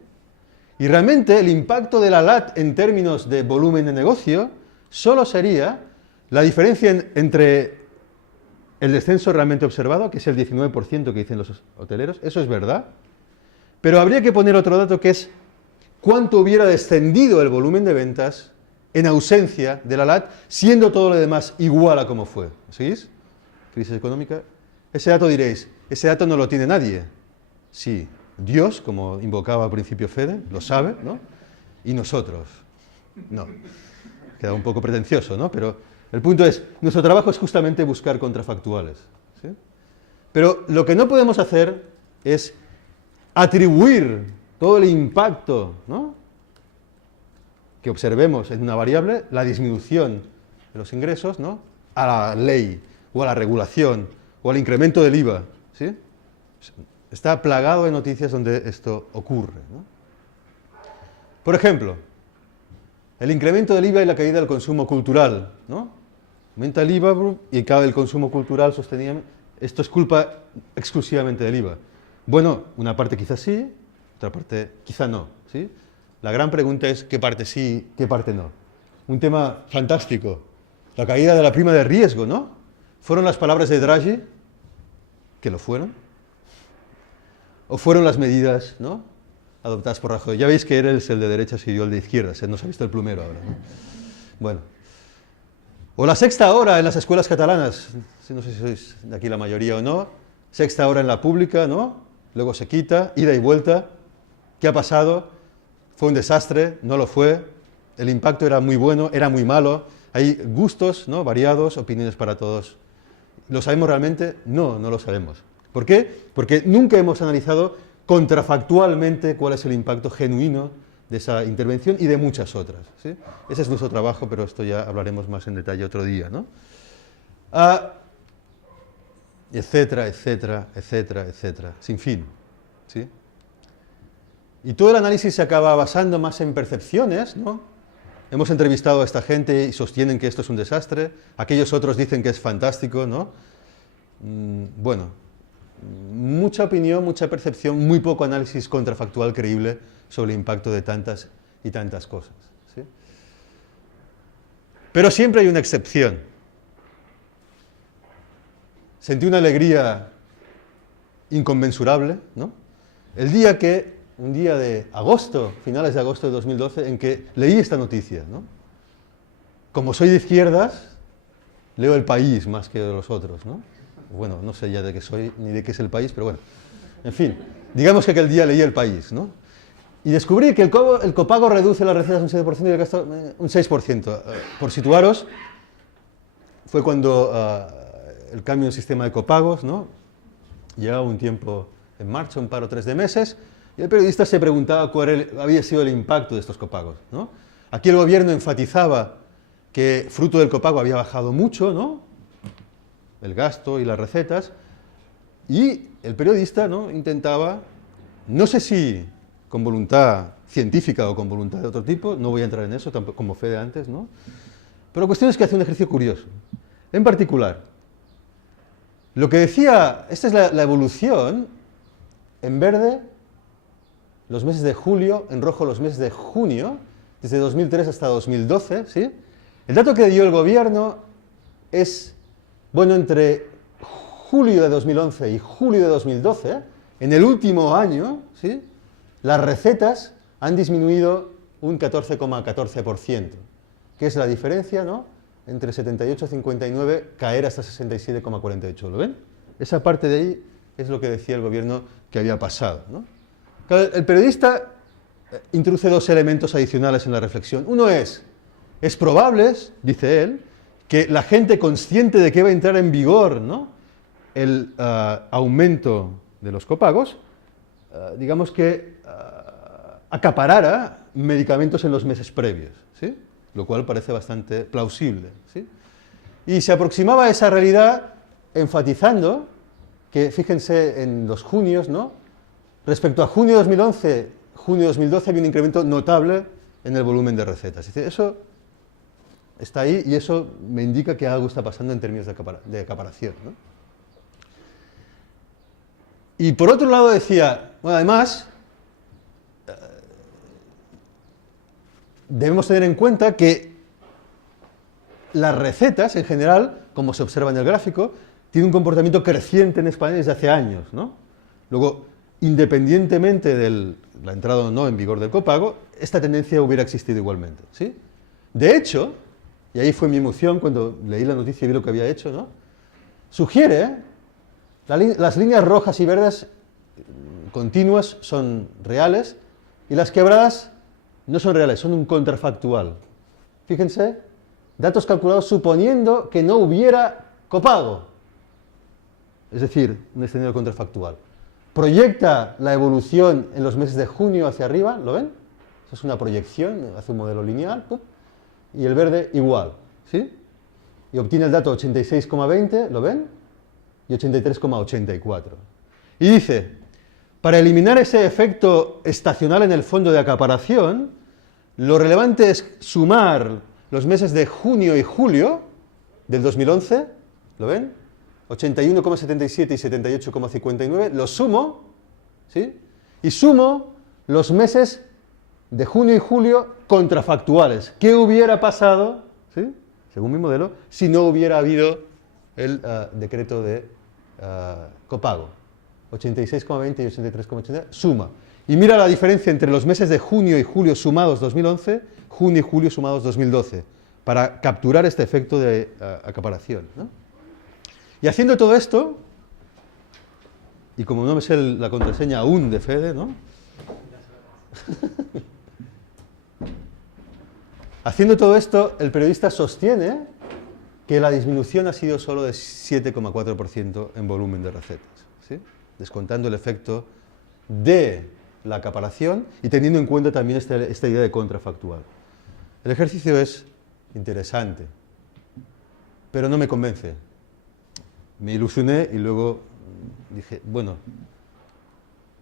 Y realmente el impacto de la LAT en términos de volumen de negocio solo sería la diferencia entre el descenso realmente observado, que es el 19% que dicen los hoteleros, eso es verdad, pero habría que poner otro dato que es cuánto hubiera descendido el volumen de ventas en ausencia de la LAT, siendo todo lo demás igual a como fue. ¿Seguís? Crisis económica. Ese dato diréis, ese dato no lo tiene nadie. Sí, Dios, como invocaba al principio Fede, lo sabe, ¿no? Y nosotros. No. Queda un poco pretencioso, ¿no? Pero el punto es, nuestro trabajo es justamente buscar contrafactuales, ¿sí? Pero lo que no podemos hacer es atribuir todo el impacto, ¿no?, que observemos en una variable, la disminución de los ingresos, ¿no?, a la ley, o a la regulación, o al incremento del IVA, ¿sí? Está plagado de noticias donde esto ocurre, ¿no? Por ejemplo, el incremento del IVA y la caída del consumo cultural, ¿no? Aumenta el IVA y cae el consumo cultural sostenidamente. Esto es culpa exclusivamente del IVA. Bueno, una parte quizás sí, otra parte quizá no, ¿sí? La gran pregunta es qué parte sí, qué parte no. Un tema fantástico, la caída de la prima de riesgo, ¿no? ¿Fueron las palabras de Draghi, que lo fueron? ¿O fueron las medidas, ¿no?, adoptadas por Rajoy? Ya veis que eres el de derechas y yo el de izquierdas, nos ha visto el plumero ahora, ¿no? Bueno. O la sexta hora en las escuelas catalanas, no sé si sois de aquí la mayoría o no, sexta hora en la pública, ¿no? Luego se quita, ida y vuelta. ¿Qué ha pasado? ¿Fue un desastre? ¿No lo fue? ¿El impacto era muy bueno? ¿Era muy malo? Hay gustos, ¿no?, variados, opiniones para todos. ¿Lo sabemos realmente? No, no lo sabemos. ¿Por qué? Porque nunca hemos analizado contrafactualmente cuál es el impacto genuino de esa intervención y de muchas otras, ¿sí? Ese es nuestro trabajo, pero esto ya hablaremos más en detalle otro día, ¿no? Etcétera, etcétera, etcétera, etcétera, sin fin, ¿sí? Y todo el análisis se acaba basando más en percepciones, ¿no? Hemos entrevistado a esta gente y sostienen que esto es un desastre, aquellos otros dicen que es fantástico, ¿no? Bueno, mucha opinión, mucha percepción, muy poco análisis contrafactual creíble sobre el impacto de tantas y tantas cosas, ¿sí? Pero siempre hay una excepción. Sentí una alegría inconmensurable, ¿no? Un día de agosto, finales de agosto de 2012, en que leí esta noticia, ¿no? Como soy de izquierdas, leo El País más que los otros, ¿no? Bueno, no sé ya de qué soy ni de qué es El País, pero bueno. En fin, digamos que aquel día leí El País, ¿no? Y descubrí que el copago reduce las recetas un 7% y el gasto un 6%. Por situaros, fue cuando el cambio en el sistema de copagos, ¿no? Llevaba un tiempo en marcha, un par o tres de meses, y el periodista se preguntaba cuál había sido el impacto de estos copagos, ¿no? Aquí el gobierno enfatizaba que fruto del copago había bajado mucho, ¿no? El gasto y las recetas, y el periodista, ¿no? Intentaba, no sé si con voluntad científica o con voluntad de otro tipo, no voy a entrar en eso, tampoco, como Fede antes, ¿no? Pero la cuestión es que hace un ejercicio curioso. En particular, lo que decía, esta es la evolución, en verde, los meses de julio, en rojo los meses de junio, desde 2003 hasta 2012, ¿sí? El dato que dio el gobierno es, bueno, entre julio de 2011 y julio de 2012, en el último año, ¿sí? Las recetas han disminuido un 14,14%, que es la diferencia, ¿no? Entre 78,59 caer hasta 67,48, ¿lo ven? Esa parte de ahí es lo que decía el gobierno que había pasado, ¿no? Claro, el periodista introduce dos elementos adicionales en la reflexión. Uno es probable, dice él, que la gente consciente de que va a entrar en vigor, ¿no? El aumento de los copagos, digamos que acaparara medicamentos en los meses previos, ¿sí? Lo cual parece bastante plausible, ¿sí? Y se aproximaba a esa realidad enfatizando que, fíjense en los junios, ¿no? Respecto a junio de 2011, junio de 2012 había un incremento notable en el volumen de recetas. Es decir, eso está ahí y eso me indica que algo está pasando en términos de acaparación, ¿no? Y por otro lado decía, bueno, además, debemos tener en cuenta que las recetas, en general, como se observa en el gráfico, tienen un comportamiento creciente en España desde hace años, ¿no? Luego, independientemente de la entrada o no en vigor del copago, esta tendencia hubiera existido igualmente, ¿sí? De hecho, y ahí fue mi emoción cuando leí la noticia y vi lo que había hecho, ¿no? Sugiere, las líneas rojas y verdes continuas son reales y las quebradas no son reales, son un contrafactual. Fíjense, datos calculados suponiendo que no hubiera copago, es decir, un escenario contrafactual. Proyecta la evolución en los meses de junio hacia arriba, ¿lo ven? Eso es una proyección, hace un modelo lineal, ¡pum! Y el verde igual, ¿sí? Y obtiene el dato 86,20, ¿lo ven? Y 83,84. Y dice, para eliminar ese efecto estacional en el fondo de acaparación, lo relevante es sumar los meses de junio y julio del 2011, ¿lo ven? 81,77 y 78,59, los sumo, ¿sí? Y sumo los meses de junio y julio contrafactuales. ¿Qué hubiera pasado, ¿sí? Según mi modelo, si no hubiera habido el decreto de copago? 86,20 y 83,80, suma. Y mira la diferencia entre los meses de junio y julio sumados 2011, junio y julio sumados 2012, para capturar este efecto de acaparación, ¿no? Y haciendo todo esto, y como no me sé la contraseña aún de Fede, ¿no? Haciendo todo esto, el periodista sostiene que la disminución ha sido solo de 7,4% en volumen de recetas, ¿sí? Descontando el efecto de la acaparación y teniendo en cuenta también esta idea de contrafactual. El ejercicio es interesante, pero no me convence. Me ilusioné y luego dije, bueno,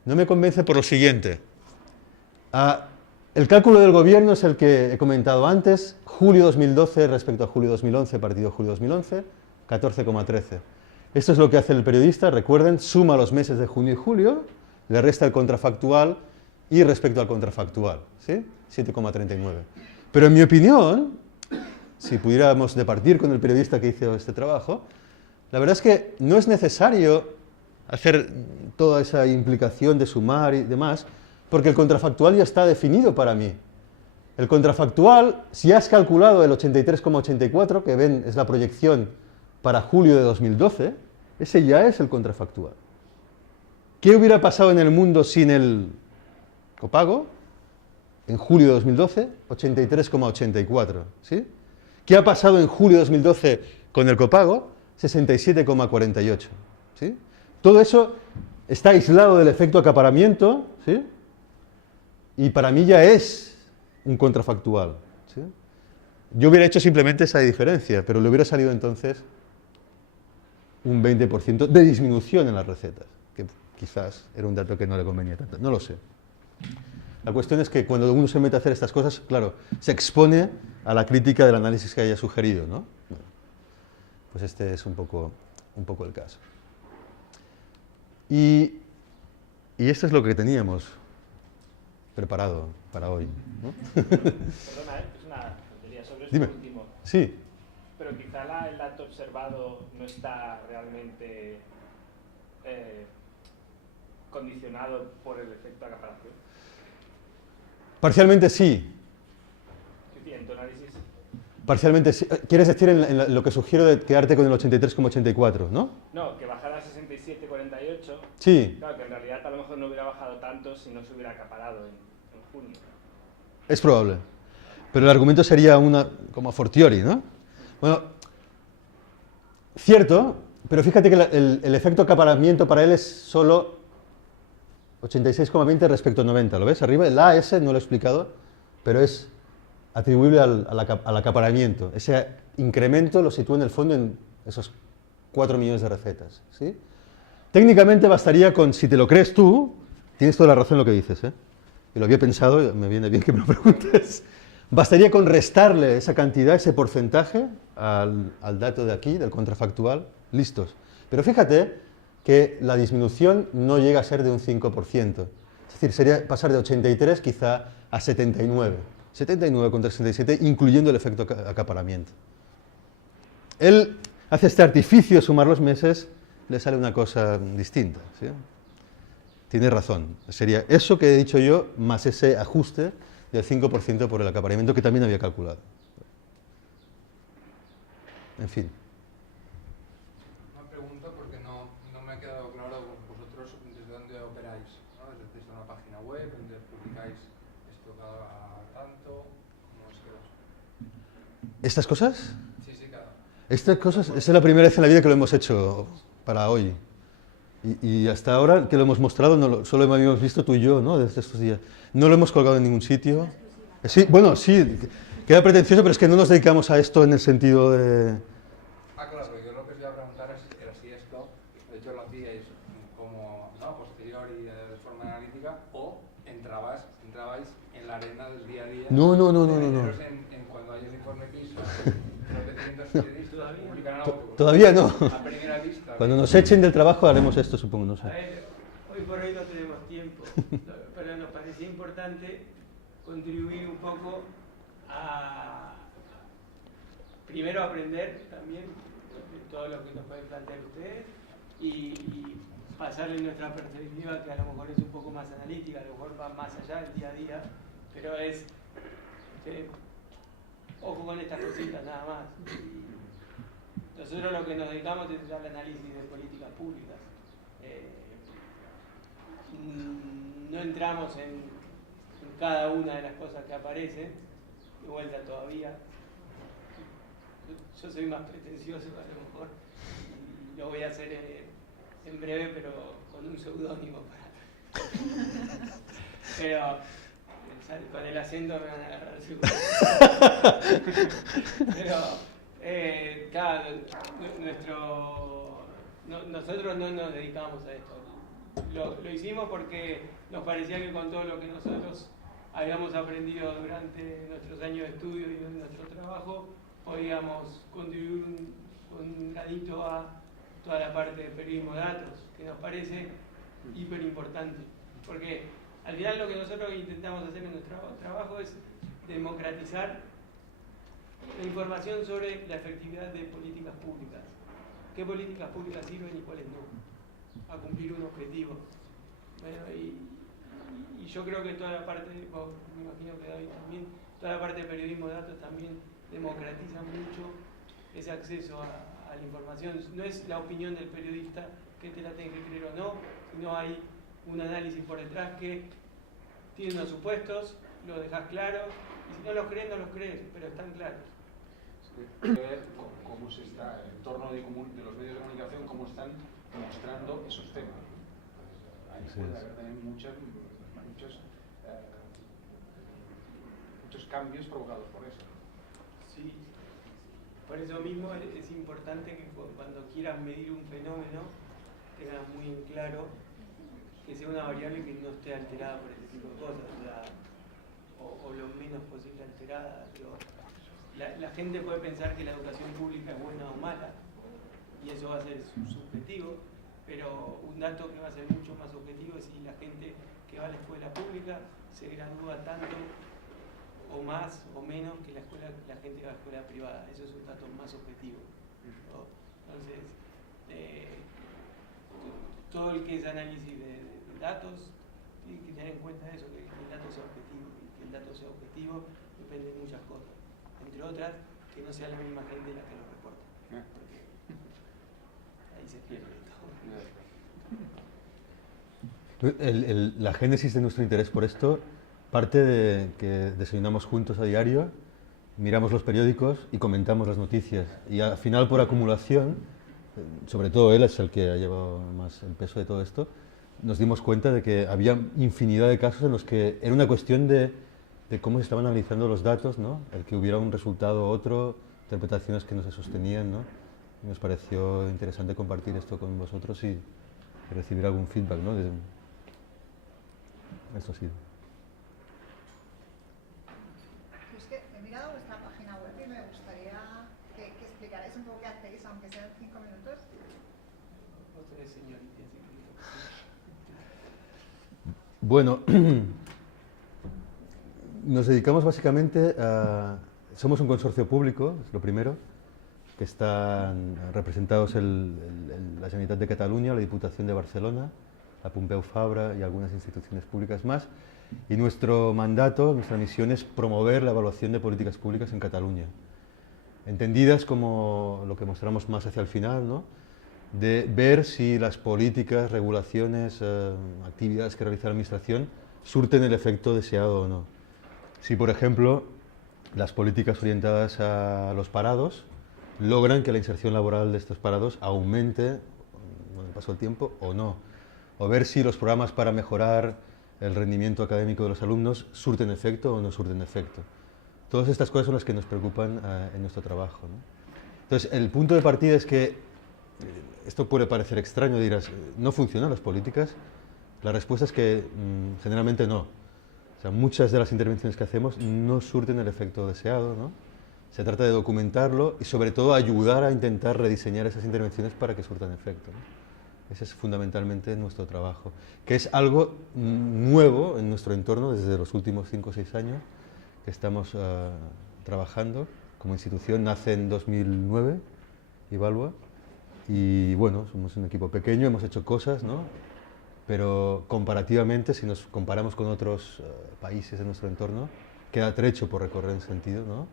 no me convence por lo siguiente. El cálculo del gobierno es el que he comentado antes, julio 2012 respecto a julio 2011, partido julio 2011, 14,13. Esto es lo que hace el periodista, recuerden, suma los meses de junio y julio, le resta el contrafactual y respecto al contrafactual, ¿sí? 7,39. Pero en mi opinión, si pudiéramos departir con el periodista que hizo este trabajo, la verdad es que no es necesario hacer toda esa implicación de sumar y demás, porque el contrafactual ya está definido para mí. El contrafactual, si has calculado el 83,84, que ven es la proyección para julio de 2012, ese ya es el contrafactual. ¿Qué hubiera pasado en el mundo sin el copago? En julio de 2012, 83,84, ¿sí? ¿Qué ha pasado en julio de 2012 con el copago? 67,48, ¿sí? Todo eso está aislado del efecto acaparamiento, ¿sí? Y para mí ya es un contrafactual, ¿sí? Yo hubiera hecho simplemente esa diferencia, pero le hubiera salido entonces un 20% de disminución en las recetas, que quizás era un dato que no le convenía tanto, no lo sé. La cuestión es que cuando uno se mete a hacer estas cosas, claro, se expone a la crítica del análisis que haya sugerido, ¿no? Bueno, pues este es un poco el caso. Y esto es lo que teníamos preparado para hoy, ¿no? Perdona, es una tontería sobre esto. Dime. Último. Sí. Pero quizá el dato observado no está realmente condicionado por el efecto acaparación. Parcialmente sí. Sí, en tu análisis. Parcialmente sí. ¿Quieres decir en lo que sugiero de quedarte con el 83,84, no? No, que bajara a 67,48. Sí. Claro, que en realidad a lo mejor no hubiera bajado tanto si no se hubiera acaparado en junio. Es probable. Pero el argumento sería como a fortiori, ¿no? Bueno, cierto, pero fíjate que el efecto acaparamiento para él es solo 86,20 respecto a 90, ¿lo ves? Arriba, el AS no lo he explicado, pero es atribuible al acaparamiento. Ese incremento lo sitúa en el fondo en esos 4 millones de recetas, ¿sí? Técnicamente bastaría con, si te lo crees tú, tienes toda la razón en lo que dices, ¿eh? Y lo había pensado, me viene bien que me lo preguntes. Bastaría con restarle esa cantidad, ese porcentaje al dato de aquí, del contrafactual, listos. Pero fíjate que la disminución no llega a ser de un 5%. Es decir, sería pasar de 83 quizá a 79. 79 contra 67, incluyendo el efecto acaparamiento. Él hace este artificio de sumar los meses, le sale una cosa distinta, ¿sí? Tiene razón. Sería eso que he dicho yo, más ese ajuste del 5% por el acaparamiento que también había calculado. En fin. Una pregunta porque no me ha quedado claro vosotros desde dónde operáis, ¿no? Desde una página web, donde publicáis esto cada tanto, ¿cómo es que ¿Estas cosas? Sí, cada. Estas cosas, esa es la primera vez en la vida que lo hemos hecho para hoy. Y hasta ahora que lo hemos mostrado, solo lo habíamos visto tú y yo, ¿no? Desde estos días. No lo hemos colgado en ningún sitio. Sí, bueno, sí, queda pretencioso, pero es que no nos dedicamos a esto en el sentido de... Claro, yo lo que os iba a preguntar era si esto, de hecho lo hacíais como, ¿no?, posteriori de forma analítica, o entrabais en la arena del día a día. No. En cuando hay el informe PISA, los de 500 periodistas publican algo. Todavía no. A primera vista. Cuando nos echen del trabajo haremos esto, supongo, no sé. A ver, hoy por hoy no tenemos tiempo, pero nos parecía importante contribuir un poco a primero aprender también de todo lo que nos pueden plantear ustedes y pasarle nuestra perspectiva, que a lo mejor es un poco más analítica, a lo mejor va más allá del día a día, pero es ojo con estas cositas nada más. Nosotros lo que nos dedicamos es al análisis de políticas públicas. No entramos en cada una de las cosas que aparecen, de vuelta todavía. Yo soy más pretencioso a lo mejor, y lo voy a hacer en breve, pero con un seudónimo. Pero con el acento me van a agarrar seguro. Pero claro, nosotros no nos dedicamos a esto. Lo hicimos porque nos parecía que con todo lo que nosotros habíamos aprendido durante nuestros años de estudio y en nuestro trabajo, podíamos contribuir un granito a toda la parte de periodismo de datos, que nos parece hiper importante. Porque al final lo que nosotros intentamos hacer en nuestro trabajo es democratizar la información sobre la efectividad de políticas públicas. ¿Qué políticas públicas sirven y cuáles no? a cumplir un objetivo. Bueno, y yo creo que toda la parte, me imagino que David también, toda la parte de periodismo de datos también democratiza mucho ese acceso a la información. No es la opinión del periodista que te la tiene que creer o no, sino hay un análisis por detrás que tiene unos supuestos, los dejas claros, y si no los crees, no los crees, pero están claros. Ver cómo se está, el entorno de los medios de comunicación, cómo están mostrando esos temas. Ahí puede haber también muchos cambios provocados por eso. Sí, por eso mismo es importante que cuando quieras medir un fenómeno tengas muy en claro que sea una variable que no esté alterada por este tipo de cosas, o lo menos posible alterada. La gente puede pensar que la educación pública es buena o mala, y eso va a ser subjetivo, pero un dato que va a ser mucho más objetivo es si la gente que va a la escuela pública se gradúa tanto o más o menos que la gente que va a la escuela privada. Eso es un dato más objetivo, ¿no? Entonces, todo el que es análisis de datos tiene que tener en cuenta eso, que el dato sea objetivo, y que el dato sea objetivo depende de muchas cosas, entre otras que no sea la misma gente la que lo reporta, porque ahí se pierde todo. La génesis de nuestro interés por esto parte de que desayunamos juntos a diario, miramos los periódicos y comentamos las noticias, y al final, por acumulación, sobre todo él es el que ha llevado más el peso de todo esto, nos dimos cuenta de que había infinidad de casos en los que era una cuestión de cómo se estaban analizando los datos, ¿no? El que hubiera un resultado u otro, interpretaciones que no se sostenían, ¿no? Y nos pareció interesante compartir esto con vosotros y recibir algún feedback, ¿no? Esto sí. Es que he mirado vuestra página web y me gustaría que explicarais un poco qué hacéis, aunque sean 5 minutos. Bueno, nos dedicamos básicamente a... Somos un consorcio público, es lo primero, que están representados la Generalitat de Cataluña, la Diputación de Barcelona, la Pompeu Fabra y algunas instituciones públicas más. Y nuestro mandato, nuestra misión es promover la evaluación de políticas públicas en Cataluña, entendidas como lo que mostramos más hacia el final, ¿no? De ver si las políticas, regulaciones, actividades que realiza la Administración surten el efecto deseado o no. Si, por ejemplo, las políticas orientadas a los parados logran que la inserción laboral de estos parados aumente con el paso del tiempo o no. O ver si los programas para mejorar el rendimiento académico de los alumnos surten efecto o no surten efecto. Todas estas cosas son las que nos preocupan en nuestro trabajo, ¿no? Entonces, el punto de partida es que esto puede parecer extraño, dirás, ¿no funcionan las políticas? La respuesta es que generalmente no. O sea, muchas de las intervenciones que hacemos no surten el efecto deseado, ¿no? Se trata de documentarlo y sobre todo ayudar a intentar rediseñar esas intervenciones para que surtan efecto, ¿no? Ese es fundamentalmente nuestro trabajo, que es algo nuevo en nuestro entorno desde los últimos 5 o 6 años que estamos trabajando como institución. Nace en 2009, Ivalua. Y bueno, somos un equipo pequeño, hemos hecho cosas, ¿no? Pero comparativamente, si nos comparamos con otros países de nuestro entorno, queda trecho por recorrer en sentido, ¿no?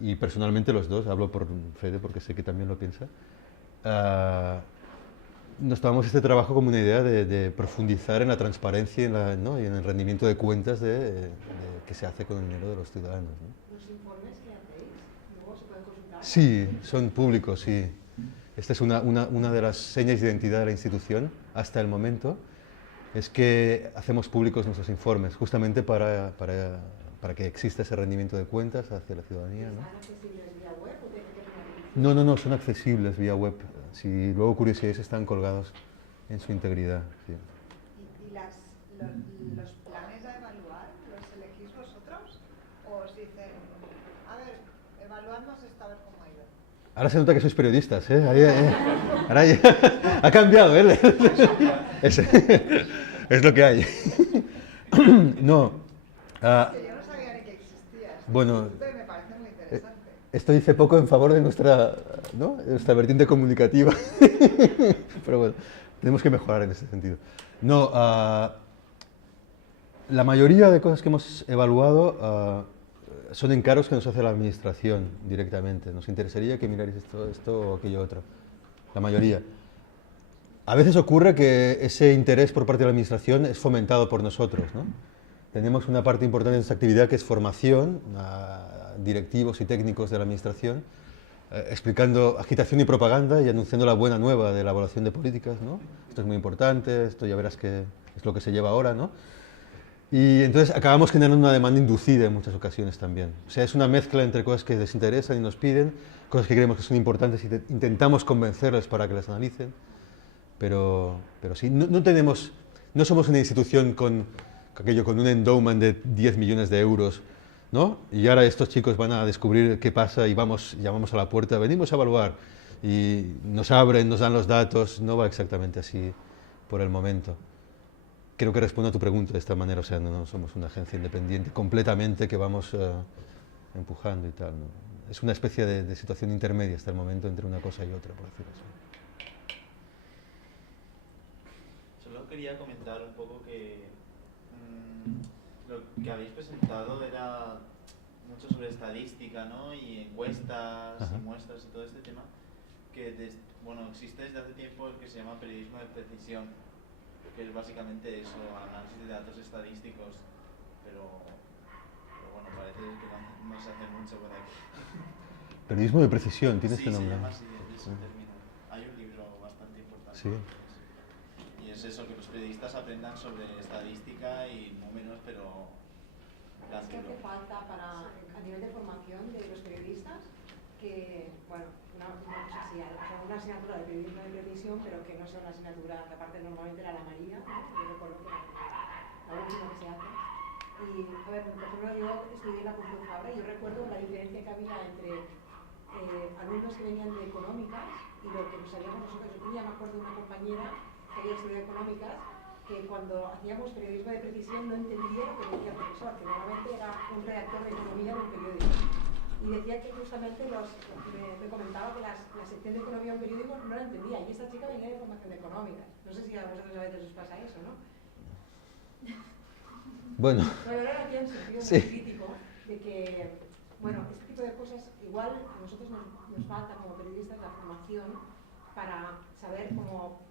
Y personalmente los dos, hablo por Fede porque sé que también lo piensa, nos tomamos este trabajo como una idea de profundizar en la transparencia ¿no? y en el rendimiento de cuentas que se hace con el dinero de los ciudadanos, ¿no? ¿Los informes que hacéis luego se pueden consultar? Sí, son públicos, sí. Esta es una de las señas de identidad de la institución hasta el momento, es que hacemos públicos nuestros informes, justamente para que exista ese rendimiento de cuentas hacia la ciudadanía, ¿no? ¿Están accesibles vía web o tienen que tener una... No, son accesibles vía web. Si luego curiosidades están colgados en su integridad. Sí. ¿Y los planes a evaluar los elegís vosotros? ¿O os dicen, a ver, evaluadnos esto a ver cómo ha ido? Ahora se nota que sois periodistas, ¿eh? Ahora ya, ha cambiado, ¿eh? Es lo que hay. No. Yo no sabía ni que existía. Bueno, Me parece muy interesante. esto dice poco en favor de nuestra vertiente comunicativa. Pero bueno, tenemos que mejorar en ese sentido. No, la mayoría de cosas que hemos evaluado son encargos que nos hace la administración directamente. Nos interesaría que mirarais esto o aquello otro. La mayoría. A veces ocurre que ese interés por parte de la administración es fomentado por nosotros, ¿no? Tenemos una parte importante de esta actividad que es formación a directivos y técnicos de la administración, explicando agitación y propaganda y anunciando la buena nueva de la evaluación de políticas, ¿no? Esto es muy importante, esto ya verás que es lo que se lleva ahora, ¿no? Y entonces acabamos generando una demanda inducida en muchas ocasiones también. O sea, es una mezcla entre cosas que les interesan y nos piden, cosas que creemos que son importantes y intentamos convencerles para que las analicen, pero sí, no somos una institución con un endowment de 10 millones de euros, ¿no? Y ahora estos chicos van a descubrir qué pasa y llamamos a la puerta, venimos a evaluar, y nos abren, nos dan los datos, no va exactamente así por el momento. Creo que respondo a tu pregunta de esta manera, o sea, no somos una agencia independiente completamente que vamos empujando y tal, ¿no? Es una especie de situación intermedia hasta el momento entre una cosa y otra, por decirlo así. Solo quería comentar un poco que lo que habéis presentado era mucho sobre estadística, ¿no? Y encuestas y muestras y todo este tema, que existe desde hace tiempo el que se llama periodismo de precisión, que es básicamente eso, análisis de datos estadísticos, pero bueno, parece que no se hace mucho por aquí. Periodismo de precisión, tiene este nombre. Sí, se llama así, ese término. Hay un libro bastante importante. Sí. Y es eso, que los periodistas aprendan sobre estadística y números, pero... Es que hace falta a nivel de formación de los periodistas que, bueno, una asignatura de periodismo de precisión, pero que no sea una asignatura que aparte normalmente era la María, ¿no? Yo recuerdo que era la última que se hace. Y, a ver, por ejemplo, yo estudié en la Pompeu Fabra y yo recuerdo la diferencia que había entre alumnos que venían de económicas y lo que nos sabíamos nosotros. Yo me acuerdo de una compañera que había estudiado económicas, que cuando hacíamos periodismo de precisión no entendía lo que decía el profesor, que normalmente era un redactor de economía en un periódico. Y decía que justamente me comentaba que la sección de economía de un periódico no la entendía, y esta chica venía de formación económica. No sé si a vosotros a veces os pasa eso, ¿no? Bueno. Pero ahora aquí en sentido muy crítico de que, bueno, este tipo de cosas, igual a nosotros nos falta como periodistas la formación para saber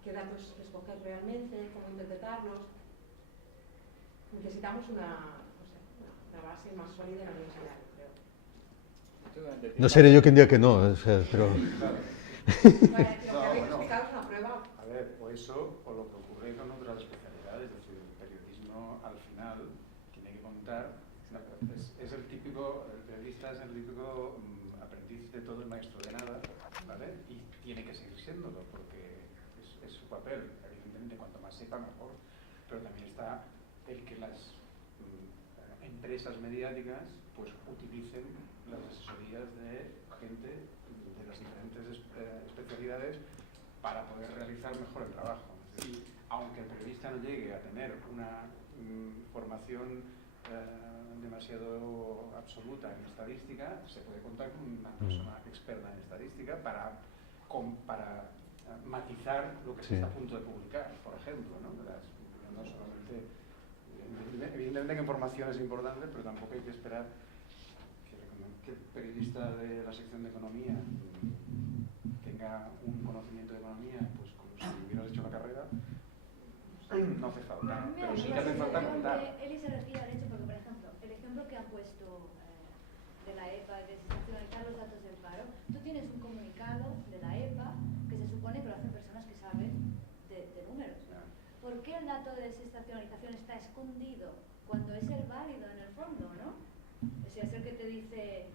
qué datos escoger realmente, cómo interpretarlos. Necesitamos una base más sólida en la universidad, creo. No seré yo quien diga que no, o sea, pero... Lo que habéis explicado es una prueba. A ver, o eso, o lo que ocurre con otras especialidades, es decir, el periodismo al final tiene que contar, es el periodista es el típico aprendiz de todo y maestro de nada, ¿vale? Y tiene que seguir siéndolo, porque es su papel. Evidentemente, cuanto más sepa, mejor. Pero también está el que las empresas mediáticas pues utilicen las asesorías de gente de las diferentes especialidades para poder realizar mejor el trabajo. Es decir, aunque el periodista no llegue a tener una formación demasiado absoluta en estadística, se puede contar con una persona experta en estadística para matizar lo que se está a punto de publicar, por ejemplo, ¿no? No solamente, evidentemente que información es importante, pero tampoco hay que esperar que el periodista de la sección de economía tenga un conocimiento de economía, pues como si hubieras hecho la carrera, no hace falta, pero sí que hace falta contar. Eli se refiere al hecho, porque por ejemplo, el ejemplo que han puesto de la EPA, de desestacionalizar los datos del paro, tú tienes un comunicado de la EPA que se supone que lo hacen personas que saben de números. ¿Por qué el dato de desestacionalización está escondido cuando es el válido en el fondo, no? O sea, es el que te dice,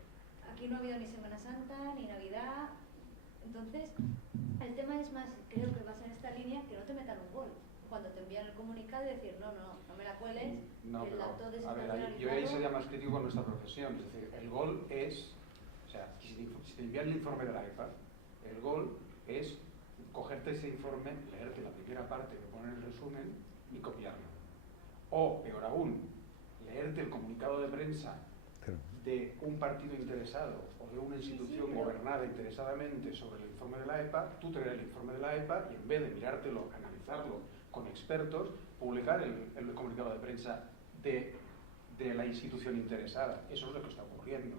aquí no ha habido ni Semana Santa, ni Navidad. Entonces, el tema es más, creo que vas en esta línea, que no te metan un gol. Cuando te envían el comunicado y decir, no me la cueles, no, el dato de a ver, yo ahí sería más crítico con nuestra profesión. Es decir, el gol es, o sea, si te envían el informe de la EPA, el gol es cogerte ese informe, leerte la primera parte que pone el resumen y copiarlo. O, peor aún, leerte el comunicado de prensa de un partido interesado o de una institución gobernada interesadamente sobre el informe de la EPA, tú tener el informe de la EPA y en vez de mirártelo, analizarlo con expertos, publicar el comunicado de prensa de la institución interesada. Eso es lo que está ocurriendo.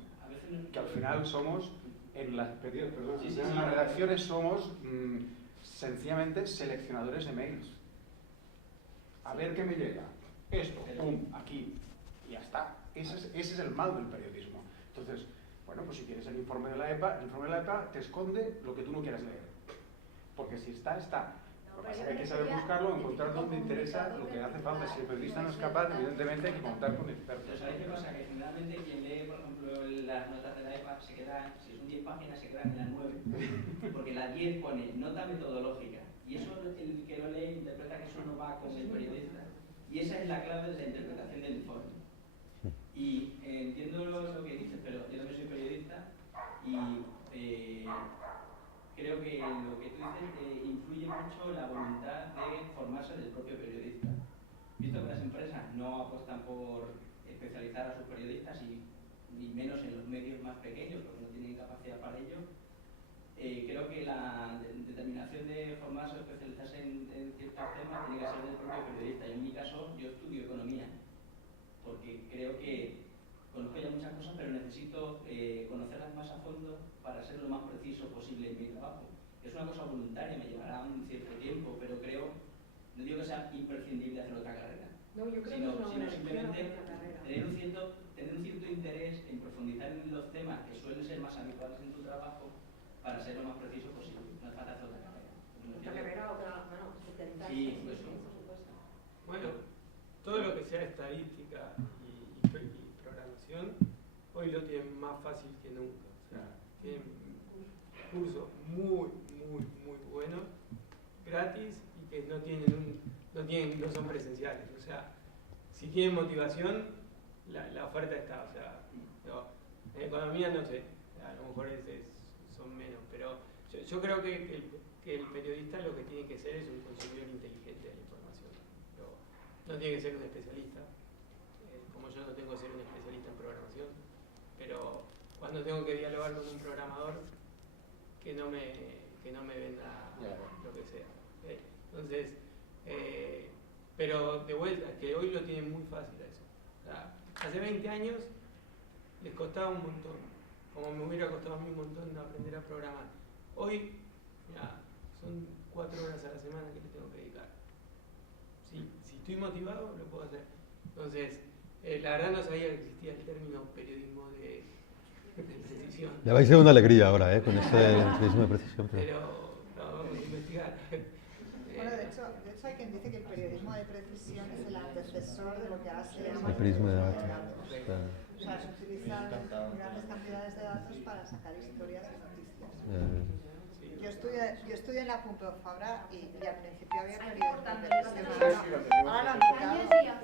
Que al final somos, en las redacciones somos sencillamente seleccionadores de mails. A ver qué me llega. Esto, pum, aquí, y ya está. Ese es el mal del periodismo. Entonces, bueno, pues si quieres el informe de la EPA te esconde lo que tú no quieras leer. Porque si está, está. Lo que pasa es que hay que saber buscarlo, encontrar dónde interesa lo que hace falta. Si el periodista no es capaz, evidentemente hay que contar con expertos. Pero ¿sabéis qué pasa? Que generalmente quien lee, por ejemplo, las notas de la EPA se queda, si son 10 páginas, se quedan en las 9. Porque la 10 pone nota metodológica. Y eso el que lo lee interpreta que eso no va con el periodista. Y esa es la clave de la interpretación del informe. Y entiendo lo que dices, pero yo también soy periodista y creo que lo que tú dices influye mucho la voluntad de formarse del propio periodista. Visto que las empresas no apuestan por especializar a sus periodistas y menos en los medios más pequeños porque no tienen capacidad para ello, creo que la determinación de formarse o especializarse en ciertos temas tiene que ser del propio periodista. Y en mi caso, yo estudio economía, porque creo que conozco ya muchas cosas, pero necesito conocerlas más a fondo para ser lo más preciso posible en mi trabajo. Es una cosa voluntaria, me llevará un cierto tiempo, pero creo, no digo que sea imprescindible hacer otra carrera, no, yo creo sino que simplemente tener un cierto interés en profundizar en los temas que suelen ser más habituales en tu trabajo para ser lo más preciso posible. No es para hacer otra carrera. Otra carrera, bueno, sí, pues sí. Bueno, todo lo que sea estadística y programación, hoy lo tienen más fácil que nunca. O sea, tienen cursos muy buenos, gratis y que no son presenciales. O sea, si tienen motivación, la oferta está. O sea, en economía no sé, a lo mejor son menos, pero yo creo que el periodista lo que tiene que ser es un consumidor inteligente de la información. No tiene que ser un especialista, como yo no tengo que ser un especialista en programación, pero cuando tengo que dialogar con un programador, que no me venda lo que sea. Entonces, pero de vuelta, que hoy lo tienen muy fácil a eso. O sea, hace 20 años les costaba un montón, como me hubiera costado a mí un montón aprender a programar. Hoy, ya, son 4 horas a la semana que le tengo que dedicar. Si estoy motivado, lo puedo hacer. Entonces, la verdad no sabía que existía el término periodismo de precisión. Le vais a dar una alegría ahora, con ese periodismo de precisión. Pero vamos a investigar. Bueno, de hecho hay quien dice que el periodismo de precisión es el antecesor de lo que ahora se llama el periodismo de datos. Claro. O sea, se utilizan grandes cantidades de datos para sacar historias y noticias. Yo estudié en la Pompeu Fabra y al principio había periodismo de precisión. Ahora lo han quitado.